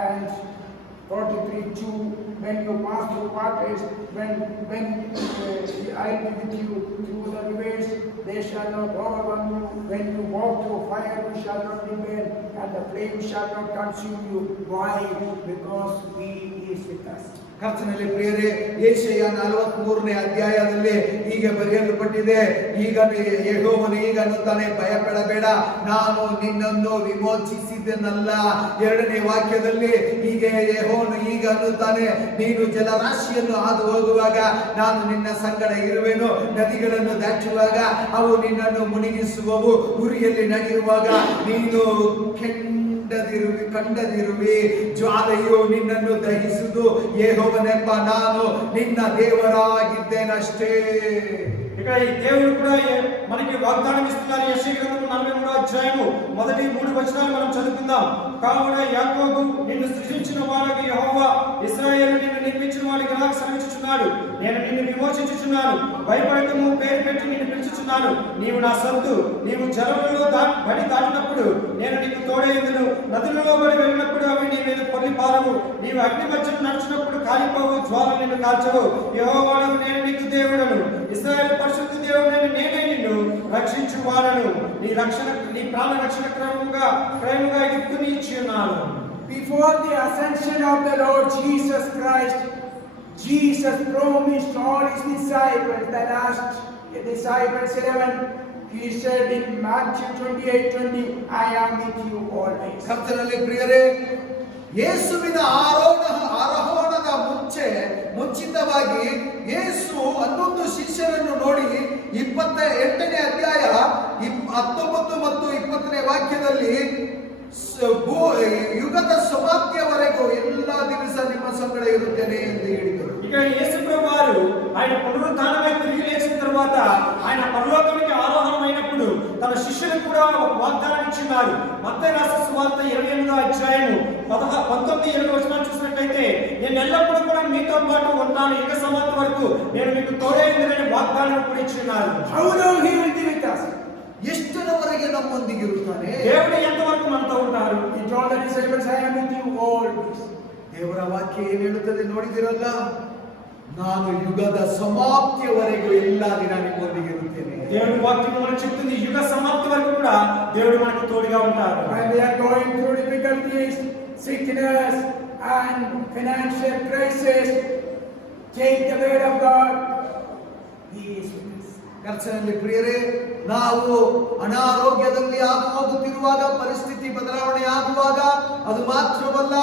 And 43:2, when you pass through waters, when I will be with you through the rivers, they shall not overwhelm you. When you walk through fire, you shall not be burned, and the flame shall not consume you. Why? Because He is with us. ಕರ್ತನಲ್ಲಿ ಪ್ರಿಯರೇ, ಯೆಶಾಯ 43ನೇ ಅಧ್ಯಾಯದಲ್ಲಿ ಹೀಗೆ ಬರೆಯಲ್ಪಟ್ಟಿದೆ, ಈಗ ಯೆಹೋವನು ಈಗ ಅನ್ನುತ್ತಾನೆ, ಭಯಪಡಬೇಡ, ನಾನು ನಿನ್ನನ್ನು ವಿಮೋಚಿಸಿದೆನಲ್ಲ. 2ನೇ ವಾಕ್ಯದಲ್ಲಿ ಹೀಗೆ ಯೆಹೋವನು ಈಗ ಅನ್ನುತ್ತಾನೆ, ನೀನು ಜಲರಾಶಿಯನ್ನು ಹಾದು ಹೋಗುವಾಗ ನಾನು ನಿನ್ನ ಸಂಗಡ ಇರುವೆನು, ನದಿಗಳನ್ನು ದಾಟುವಾಗ ಅವು ನಿನ್ನನ್ನು ಮುಳುಗಿಸುವವು, ಉರಿಯಲ್ಲಿ ನಡೆಯುವಾಗ ನೀನು ಕಂಡದಿರುವಿ, ಜ್ವಾಲೆಯು ನಿನ್ನನ್ನು ದಹಿಸುವುದು, ಯೆಹೋವನೆಂಬ ನಾನು ನಿನ್ನ ದೇವರಾಗಿದ್ದೇನಷ್ಟೇ. ఇక ఈ దేవుడు కూడా మనకి వాగ్దానం ఇస్తున్నారు. యెషయా గ్రంథం 43వ అధ్యాయము మొదటి 3 వచనాలు మనం చదువుకుందాం. కావున యాకోబు నిన్ను సృజించిన వాడికి యెహోవా, ఇశ్రాయేలు నిన్ను నిర్మించిన వాడికి ఇలా సెలవిచ్చుచున్నాడు, నేను నిన్ను విమోచించుచున్నాను, భయపడకము, పేరు పెట్టి నిన్ను పిలుచుచున్నాను. నీవు నా సొత్తు, నీవు జలములలో బడి దాటినప్పుడు నేను నీకు తోడైందును, నదులలో బడి వెళ్ళినప్పుడు అవి నీ మీద పొర్లి పారవు, నీవు అగ్ని మధ్యలో నడిచినప్పుడు కాలిపోవు, జ్వాల నిన్ను కాల్చవు. యెహోవాను నేను నీకు దేవుడను, ఇశ్రాయేలు పరిశుద్ధ దేవుడైన నేనే నిన్ను రక్షించువాడను, నీ ప్రాణ రక్షణ క్రమముగా ఎత్తుని ఇచ్చి ఉన్నాను. Before the ascension of the Lord Jesus Christ, Jesus promised all his disciples, the last disciples 11, he said in Matthew 28:20, I am with you always. ಕರ್ತನಲ್ಲಿ ಪ್ರಿಯರೇ, ಯೇಸುವಿನ ಆರೋಹಣದ ಮುಂಚಿತವಾಗಿ ಯೇಸು 11 ಶಿಷ್ಯರನ್ನು ನೋಡಿ 28ನೇ ಅಧ್ಯಾಯ 19 ಮತ್ತು 20ನೇ ವಾಕ್ಯದಲ್ಲಿ ಯುಗದ ಸಮಾಪ್ತಿಯವರೆಗೂ ಎಲ್ಲಾ ದಿವಸ ನಿಮ್ಮ ಸಂಗಡ ಇರುತ್ತೇನೆ ಎಂದು ಹೇಳಿದರು. ఇక యేసు ప్రభువారు ఆయన పునరుత్థానమై తిరిగి లేచిన తర్వాత ఆయన పరలోకానికి ఆరోహణమైనప్పుడు తన శిష్యులకు కూడా ఒక వాగ్దానం ఇచ్చినారు. మత్తయి రాసిన సువార్త 28వ అధ్యాయము 19-20 వచనాలు చూసినట్లయితే, నేను ఎల్లప్పుడూ కూడా మీతో పాటు ఉంటాను, యుగ సమాప్తి వరకు నేను మీకు తోడై ఉందని వాగ్దానం కూడా ఇచ్చినారు. How long he will be with us? ಎಷ್ಟರವರೆಗೆ ನಮ್ಮೊಂದಿಗಿರುತ್ತಾನೆ? దేవుడు ఎంతవరకు మనతో ఉంటారు? He told the disciples, I am with you always. ದೇವರ ವಾಕ್ಯ ಏನು ಹೇಳುತ್ತದೆ ನೋಡಿದಿರಲ್ಲ, ನಾನು ಯುಗದ ಸಮಾಪ್ತಿಯವರೆಗೂ ಎಲ್ಲಾ ದಿನ ನಿಮ್ಮೊಂದಿಗಿರುತ್ತೇನೆ. దేవుడి వాక్యం మనకు చెప్తుంది, యుగ సమాప్తి వరకు కూడా దేవుడు మనకు తోడుగా ఉంటారు. When we are going through difficulties, sickness and financial crisis, take the word of God. He is with us. ಕರ್ತನಲ್ಲಿ ಪ್ರಿಯರೇ, ನಾವು ಅನಾರೋಗ್ಯದಲ್ಲಿ ಹೋಗುತ್ತಿರುವಾಗ, ಪರಿಸ್ಥಿತಿ ಬದಲಾವಣೆ ಆಗುವಾಗ, ಅದು ಮಾತ್ರವಲ್ಲ,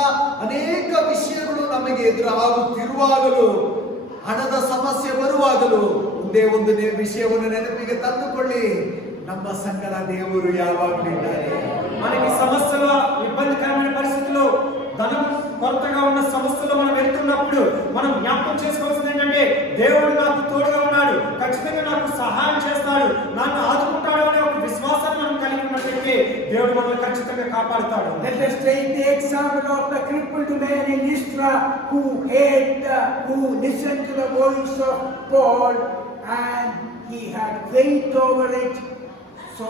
ಅನೇಕ ವಿಷಯಗಳು ನಮಗೆ ಎದುರಾಗುತ್ತಿರುವಾಗಲೂ, ಹಣದ ಸಮಸ್ಯೆ ಬರುವಾಗಲೂ ಒಂದೇ ಒಂದು ವಿಷಯವನ್ನು ನೆನಪಿಗೆ ತಂದುಕೊಳ್ಳಿ, ನಮ್ಮ ಸಂಗಡ ದೇವರು ಯಾವಾಗಲೂ ಇದ್ದಾರೆ. మనకి సమస్యల ఇబ్బందికరమైన పరిస్థితుల్లో, ధనం కొరతగా ఉన్న సమస్యలు మనం వెళ్తున్నప్పుడు మనం జ్ఞాపకం చేసుకోవాల్సింది ఏంటంటే, దేవుడు నాకు తోడుగా ఉన్నాడు, ఖచ్చితంగా నాకు సహాయం చేస్తాడు, నన్ను ఆదుకుంటాడు అనే ఒక విశ్వాసాన్ని మనం కలిగి ఉన్నట్లయితే దేవుడు మనల్ని ఖచ్చితంగా కాపాడుతాడు. Let us take the example of the crippled man in Lystra who listened to the voice of Paul and he had faith over it. So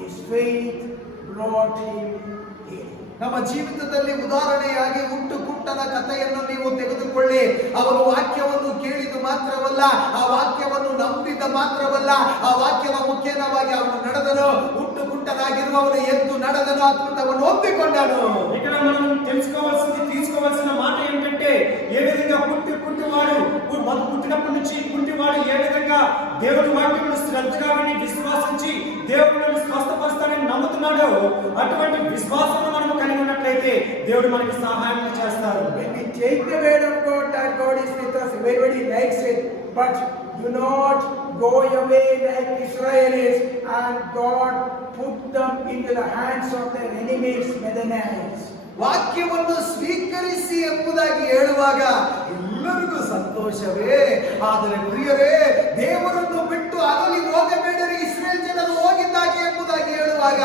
his faith brought him healing. ನಮ್ಮ ಜೀವಿತದಲ್ಲಿ ಉದಾಹರಣೆಯಾಗಿ ಹುಟ್ಟುಕುಟ್ಟನ ಕಥೆಯನ್ನು ನೀವು ತೆಗೆದುಕೊಳ್ಳಿ. ಅವನು ವಾಕ್ಯವನ್ನು ಕೇಳಿದ್ದು ಮಾತ್ರವಲ್ಲ, ಆ ವಾಕ್ಯವನ್ನು ನಂಬಿದ ಮಾತ್ರವಲ್ಲ, ಆ ವಾಕ್ಯದ ಮುಖೇನವಾಗಿ ಅವನು ನಡೆದನು. ಹುಟ್ಟುಕುಟ್ಟನಾಗಿರುವವನು ಎದ್ದು ನಡೆದನು, ಅದ್ಭುತವನ್ನು ಹೊಂದಿಕೊಂಡನು. ఇక్కడ మనం తీసుకోవాల్సిన మాట ఏంటంటే, ఏ విధంగా పుట్టినప్పటి నుంచి కుంటివాడు ఏ విధంగా దేవుడి వాక్యమును శ్రద్ధగా విని విశ్వాసించి దేవుడిని స్వస్థపరుస్తాడని నమ్ముతున్నాడో, అటువంటి విశ్వాసాన్ని మనం కలిగి ఉన్నట్లయితే దేవుడు మనకి సహాయం చేస్తారు. When we take the word of God, that God is with us, everybody likes it, but do not go away like Israelis and God put them into the hands of their enemies, Midianites. ವಾಕ್ಯವನ್ನು ಸ್ವೀಕರಿಸಿ ಎಂಬುದಾಗಿ ಹೇಳುವಾಗ ಎಲ್ಲರಿಗೂ ಸಂತೋಷವೇ, ಆದರೆ ಪ್ರಿಯರೇ, ದೇವರನ್ನು ಬಿಟ್ಟು ಅಗಲಿ ಹೋಗಬೇಡರಿ ಇಸ್ರೇಲ್ ಜನರು ಹೋಗಿದ್ದಾಗೆ ಎಂಬುದಾಗಿ ಹೇಳುವಾಗ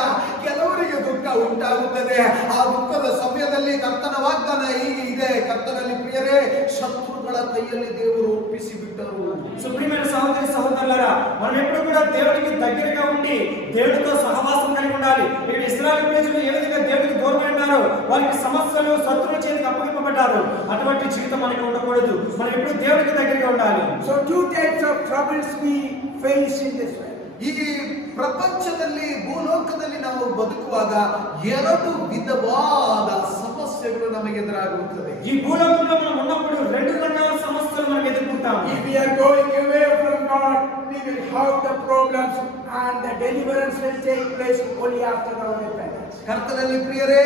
ಕೆಲವರಿಗೆ ದುಃಖ ಉಂಟಾಗುತ್ತದೆ. ಆ ದುಃಖದ ಸಮಯದಲ್ಲಿ ಕರ್ತನ ವಾಗ್ದಾನ ಹೀಗೆ ಇದೆ. ಕರ್ತನಲ್ಲಿ ಪ್ರಿಯರೇ, ಶತ್ರುಗಳ ಕೈಯಲ್ಲಿ ದೇವರು ಒಪ್ಪಿಸಿ ಬಿಟ್ಟರು. సుప్రీమైన సహోదరి సహోదరులారా, మనం ఎప్పుడు కూడా దేవునికి దగ్గరగా ఉండి దేవుడితో సహవాసం కలిగి ఉండాలి. ఇక్కడ ఇశ్రాయేలు ప్రజలు ఏ విధంగా దేవునికి దూరంగా ఉన్నారో, వారికి సమస్యలు శత్రువుల చేతికి అప్పగింపబడ్డారు. అటువంటి జీవితం మనకి ఉండకూడదు. మనం ఎప్పుడు దేవునికి దగ్గరగా ఉండాలి. So 2 types of troubles we face in this world. ಈ ಪ್ರಪಂಚದಲ್ಲಿ, ಭೂಲೋಕದಲ್ಲಿ ನಾವು ಬದುಕುವಾಗ 2 ವಿಧವಾದ ಸಮಸ್ಯೆ ಸಮಸ್ಯೆಗಳು ನಮಗೆ ಎದುರಾಗುತ್ತದೆ. ఈ భూలోకంలో మనం ఉన్నప్పుడు రెండు రకాల సమస్యలు మనం ఎదుర్కొంటాం. If we are going away from God, we will have the problems and the deliverance will take place only after our repentance. ಕರ್ತನಲ್ಲಿ ಪ್ರಿಯರೇ,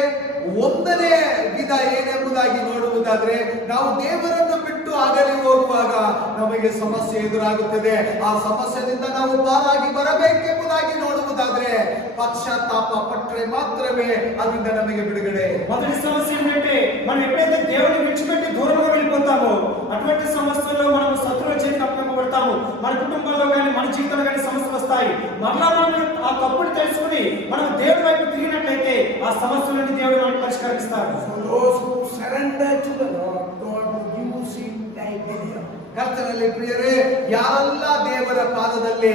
ಒಂದನೇ ವಿಧ ಏನೆಂಬುದಾಗಿ ನೋಡುವುದಾದ್ರೆ, ನಾವು ದೇವರನ್ನು ಬಿಟ್ಟು ಅಗಲಿ ಹೋಗುವಾಗ ನಮಗೆ ಸಮಸ್ಯೆ ಎದುರಾಗುತ್ತದೆ. ಆ ಸಮಸ್ಯೆಯಿಂದ ನಾವು ಪಾರಾಗಿ ಬರಬೇಕೆಂಬುದಾಗಿ ನೋಡುವುದಾದ್ರೆ ಪಶ್ಚಾತ್ತಾಪ ಪಟ್ಟರೆ ಮಾತ್ರವೇ ಅದರಿಂದ ನಮಗೆ ಬಿಡುಗಡೆ. మొదటి సమస్య ఏంటంటే మనం ఎప్పుడైతే దేవుని విడిచిపెట్టి దూరంగా వెళ్ళిపోతామో అటువంటి సమస్యల్లో మనం శత్రువుల చేతికి అప్పగింపబడతాము. మన కుటుంబంలో కానీ మన జీవితంలో కానీ సమస్యలు వస్తాయి. మరలా మనం ఆ తప్పుని తెలుసుకుని మనం దేవుని వైపు తిరిగినట్లయితే ఆ సమస్యలన్నీ దేవుడు మనకు పరిష్కరిస్తాడు. So those who surrender to the Lord, God will use him like Gideon. ಕರ್ತನಲ್ಲಿ ಪ್ರಿಯರೇ, ಯಾರೆಲ್ಲ ದೇವರ ಪಾದದಲ್ಲಿ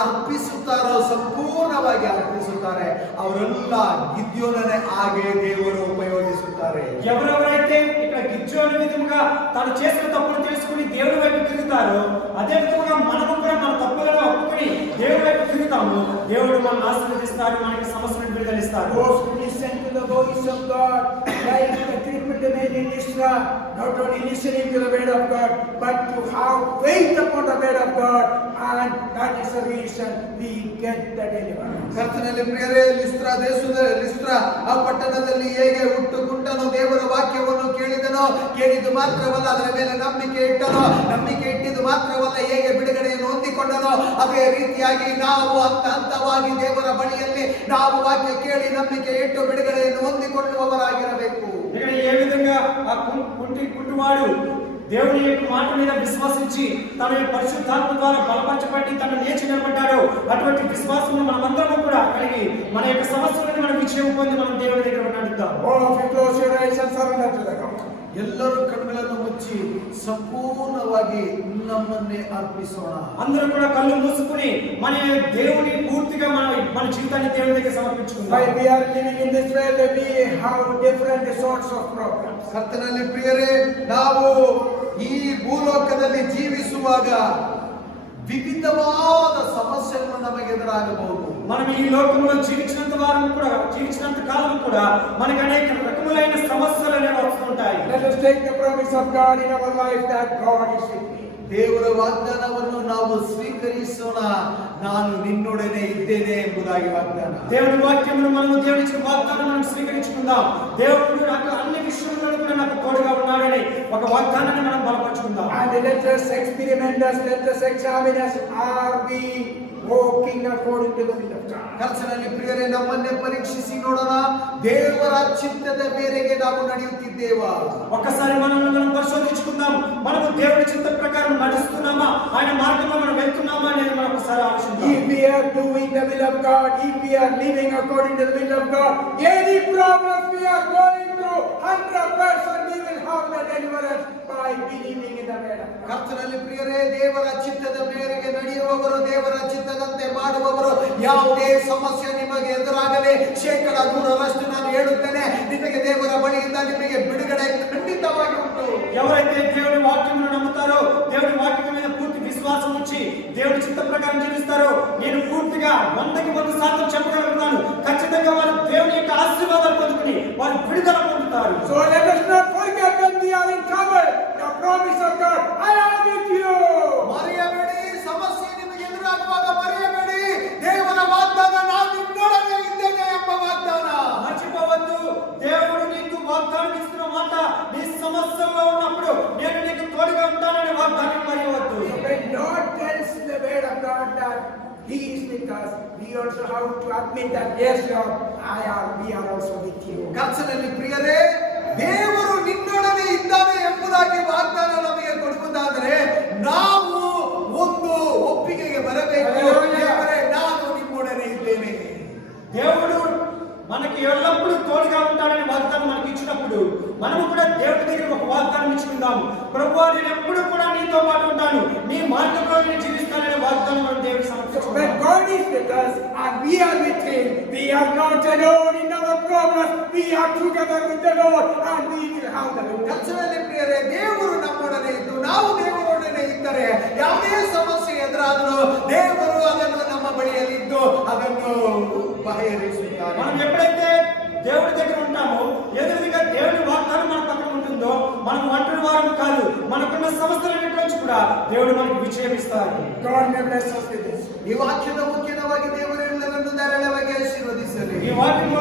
ಅರ್ಪಿಸುತ್ತಾರೋ, ಸಂಪೂರ್ಣವಾಗಿ ಅರ್ಪಿಸುತ್ತಾರೆ, ಅವರೆಲ್ಲ ಗಿದ್ಯೋನನೇ ಹಾಗೆ ದೇವರು ಉಪಯೋಗಿಸುತ್ತಾರೆ. ఎవరెవరైతే ఇక్కడ గిద్యోను విధముగా తాను చేసిన తప్పును తెలుసుకుని దేవుని వైపు తిరుగుతారో, అదే విధంగా మనము కూడా మన తప్పులను ఒప్పుకొని దేవుని వైపు తిరుగుతాము. దేవుడు మనల్ని ఆశీర్వదిస్తాడు, మనకి సమస్యలను విడుదలిస్తాడు. Those who listen to the voice of God, like the treatment made in Israel, not only listening to the word of God, but to have faith upon the word of God, and that is the reason we get the deliverance. ಕರ್ತನಲ್ಲಿ ಪ್ರಿಯರೇ, ಲಿಸ್ತ್ರ ಆ ಪಟ್ಟಣದಲ್ಲಿ ಹೇಗೆ ಹುಟ್ಟುಗುಂಟನೋ, ದೇವರ ವಾಕ್ಯವನ್ನು ಕೇಳಿದ್ದು ಮಾತ್ರವಲ್ಲ, ಅದರ ಮೇಲೆ ನಂಬಿಕೆ ಇಟ್ಟಿದ್ದು ಮಾತ್ರವಲ್ಲ, ಹೇಗೆ ಬಿಡುಗಡೆಯನ್ನು ಹೊಂದಿಕೊಂಡನೋ ಅದೇ ರೀತಿಯಾಗಿ ನಾವು ಹಂತವಾಗಿ ದೇವರ ಬಳಿಯಲ್ಲಿ ನಾವು ವಾಕ್ಯ ಕೇಳಿ ನಂಬಿಕೆ ಇಟ್ಟು ಬಿಡುಗಡೆಯನ್ನು ಹೊಂದಿಕೊಳ್ಳುವವರಾಗಿರಬೇಕು. ఇక్కడ ఏ విధంగా ఆ కుంటివాడు దేవుని యొక్క మాట మీద విశ్వసించి తన పరిశుద్ధాత్మ ద్వారా బలపరచబడి తను లేచి నిలబడ్డాడు. అటువంటి విశ్వాసం మనమందరం కూడా కలిగి మన యొక్క సమస్యలను మనం విజయం పొంది మనం దేవుని దగ్గర నడుద్దాం. All of you close your eyes and surrender to the God. ಎಲ್ಲರೂ ಕಣ್ಣುಗಳನ್ನು ಮುಚ್ಚಿ ಸಂಪೂರ್ಣವಾಗಿ ನಮ್ಮನ್ನೇ ಅರ್ಪಿಸೋಣ. అందరూ కూడా కళ్ళు మూసుకుని మన దేవుని పూర్తిగా మన జీవితాన్ని దేవుని దగ్గర సమర్పించుకుందాం. While we are living in this world, we have different sorts of problems. ಕರ್ತನಲ್ಲಿ ಪ್ರಿಯರೇ, ನಾವು ಈ ಭೂಲೋಕದಲ್ಲಿ ಜೀವಿಸುವಾಗ ವಿವಿಧವಾದ ಸಮಸ್ಯೆಗಳು ನಮಗೆ ಎದುರಾಗಬಹುದು. మనం ఈ లోకంలో జీవించినంత కాలం కూడా మనకు అనేక రకములైన సమస్యలు అనేవి వస్తుంటాయి. Let us take the promise of God in our life that God is with me. ದೇವರ ವಾಗ್ದಾನವನ್ನು ನಾವು ಸ್ವೀಕರಿಸೋಣ. ನಾನು ನಿನ್ನೊಡನೆ ಇದ್ದೇನೆ ಎಂಬುದಾಗಿ ವಾಗ್ದಾನ. దేవుని వాక్యమును మనము దేవుని ఇచ్చిన వాగ్దానం మనం స్వీకరించుకుందాం. దేవుడు నాకు అన్ని విషయాలలో కూడా నాకు తోడుగా ఉన్నాడని ఒక వాగ్దానాన్ని మనం బలపరుచుకుందాం. And let us experiment us, let us examine us, are we walking according to the will of God? ಕರ್ತನಲ್ಲಿ ಪ್ರಿಯರೇ, ನಮ್ಮನ್ನೇ ಪರೀಕ್ಷಿಸಿ ನೋಡೋಣ, ದೇವರ ಚಿತ್ತದ ಮೇರೆಗೆ ನಾವು ನಡೆಯುತ್ತಿದ್ದೇವಾ? ఒక్కసారి మనల్ని మనం పరిశోధించుకుందాం. మనము దేవుని చిత్త ప్రకారం నడుస్తున్నామా, ఆయన మార్గంలో మనం వెళ్తున్నామా అనేది మనం ఒకసారి ఆలోచిద్దాం. If we are doing the will of God, if we are living according to the will of God, any problems we are going through, 100% we will have the deliverance by believing in the word of God. ಕರ್ತನಲ್ಲಿ ಪ್ರಿಯರೇ, ದೇವರ ಚಿತ್ತದ ಮೇರೆಗೆ ನಡೆಯುವವರು, ದೇವರ ಚಿತ್ತದಂತೆ ಮಾಡುವವರು, ಯಾವುದೇ ಸಮಸ್ಯೆ ನಿಮಗೆ ಎದುರಾಗಲಿ 100% ನಾನು ಹೇಳುತ್ತೇನೆ, ನಿಮಗೆ ದೇವರ ಬಳಿಯಿಂದ ನಿಮಗೆ ಬಿಡುಗಡೆ ಖಂಡಿತವಾಗಿ ಉಂಟು. ఎవరైతే దేవుని వాక్యమును నమ్ముతారో, దేవుని వాక్యం మీద పూర్తి విశ్వాసం ఉంచి దేవుని చిత్త ప్రకారం జీవిస్తారో, నేను పూర్తిగా 100% చెప్పగలుగుతాను, ఖచ్చితంగా వారు దేవుని యొక్క ఆశీర్వాదాలు పొందుకుని వారు విడుదల పొందుతారు. So let us not forget when we are in trouble, the promise of God, I am with you. ಮರೆಯಬೇಡಿ, ಸಮಸ್ಯೆ ನಿಮಗೆ ಎದುರಾಗುವಾಗ ಮರೆಯಬೇಡಿ, ದೇವರ ವಾಗ್ದಾನ, ನಾನು ನಿನ್ನೊಡನೆ ಇದ್ದೇನೆ ಎಂಬ ವಾಗ್ದಾನ. మర్చిపోవద్దు, దేవుడు నీకు వాగ్దానం ఇస్తున్న మాట, నీ సమస్యల్లో ఉన్నప్పుడు నేను నీకు తోడుగా ఉంటానని వాగ్దానం మర్చిపోవద్దు. When God tells the word of God that He is with us, we also have to admit that yes, Lord, we are also with you. ಕರ್ತನಲ್ಲಿ ಪ್ರಿಯರೇ, ದೇವರು ನಿನ್ನೊಡನೆ ಇದ್ದಾನೆ ಎಂಬುದಾಗಿ ವಾಗ್ದಾನ ನಮಗೆ ಕೊಡುವುದಾದರೆ ನಾವು ಒಂದು ಒಪ್ಪಿಗೆಗೆ ಬರಬೇಕು. ದೇವರೇ, ನಾನು ನಿಮ್ಮೊಡನೆ ಇದ್ದೇನೆ. దేవుడు మనకి ఎల్లప్పుడూ తోడుగా ఉంటాడని వాగ్దానం మనకి ఇచ్చినప్పుడు మనము కూడా దేవుడి దగ్గర ఒక వాగ్దానం ఇచ్చుకుందాం. ప్రభువా, నేను ఎప్పుడు కూడా నీతో పాటు ఉంటాను, నీ మార్గంలో నేను జీవిస్తాననే వాగ్దానం మనం దేవుడికి So సమర్పించుకుందాం. when God is with us and we are with Him, we are not alone in our problems, we are together with the Lord and we will have the victory. ಕರ್ತನಲ್ಲಿ ಪ್ರಿಯರೇ, ದೇವರು ನಮ್ಮೊಡನೆ ಇದ್ದು ನಾವು ದೇವರೊಡನೆ ಇದ್ದರೆ ಯಾವುದೇ ಸಮಸ್ಯೆ ಎದುರಾದರೂ ದೇವರು ಅದನ್ನು ನಮ್ಮ ಬಳಿಯಲ್ಲಿದ್ದು ಅದನ್ನು ಬಗೆಹರಿಸುತ್ತಾರೆ. మనం ఎప్పుడైతే దేవుడి దగ్గర ఉంటామో, ఎదురుగా దేవుని వాగ్దానం మనలాంటి వారం కాదు, మనకున్న సమస్యలన్నిటి నుంచి కూడా దేవుడు మనకు విజయం ఇస్తాడు. God may bless us with this. ಈ ವಾಕ್ಯದ ಮುಖ್ಯವಾಗಿ ದೇವರು ಎಲ್ಲರನ್ನು ಧಾರಾಳವಾಗಿ ಆಶೀರ್ವದಿಸಲಿ. ఈ వాక్యం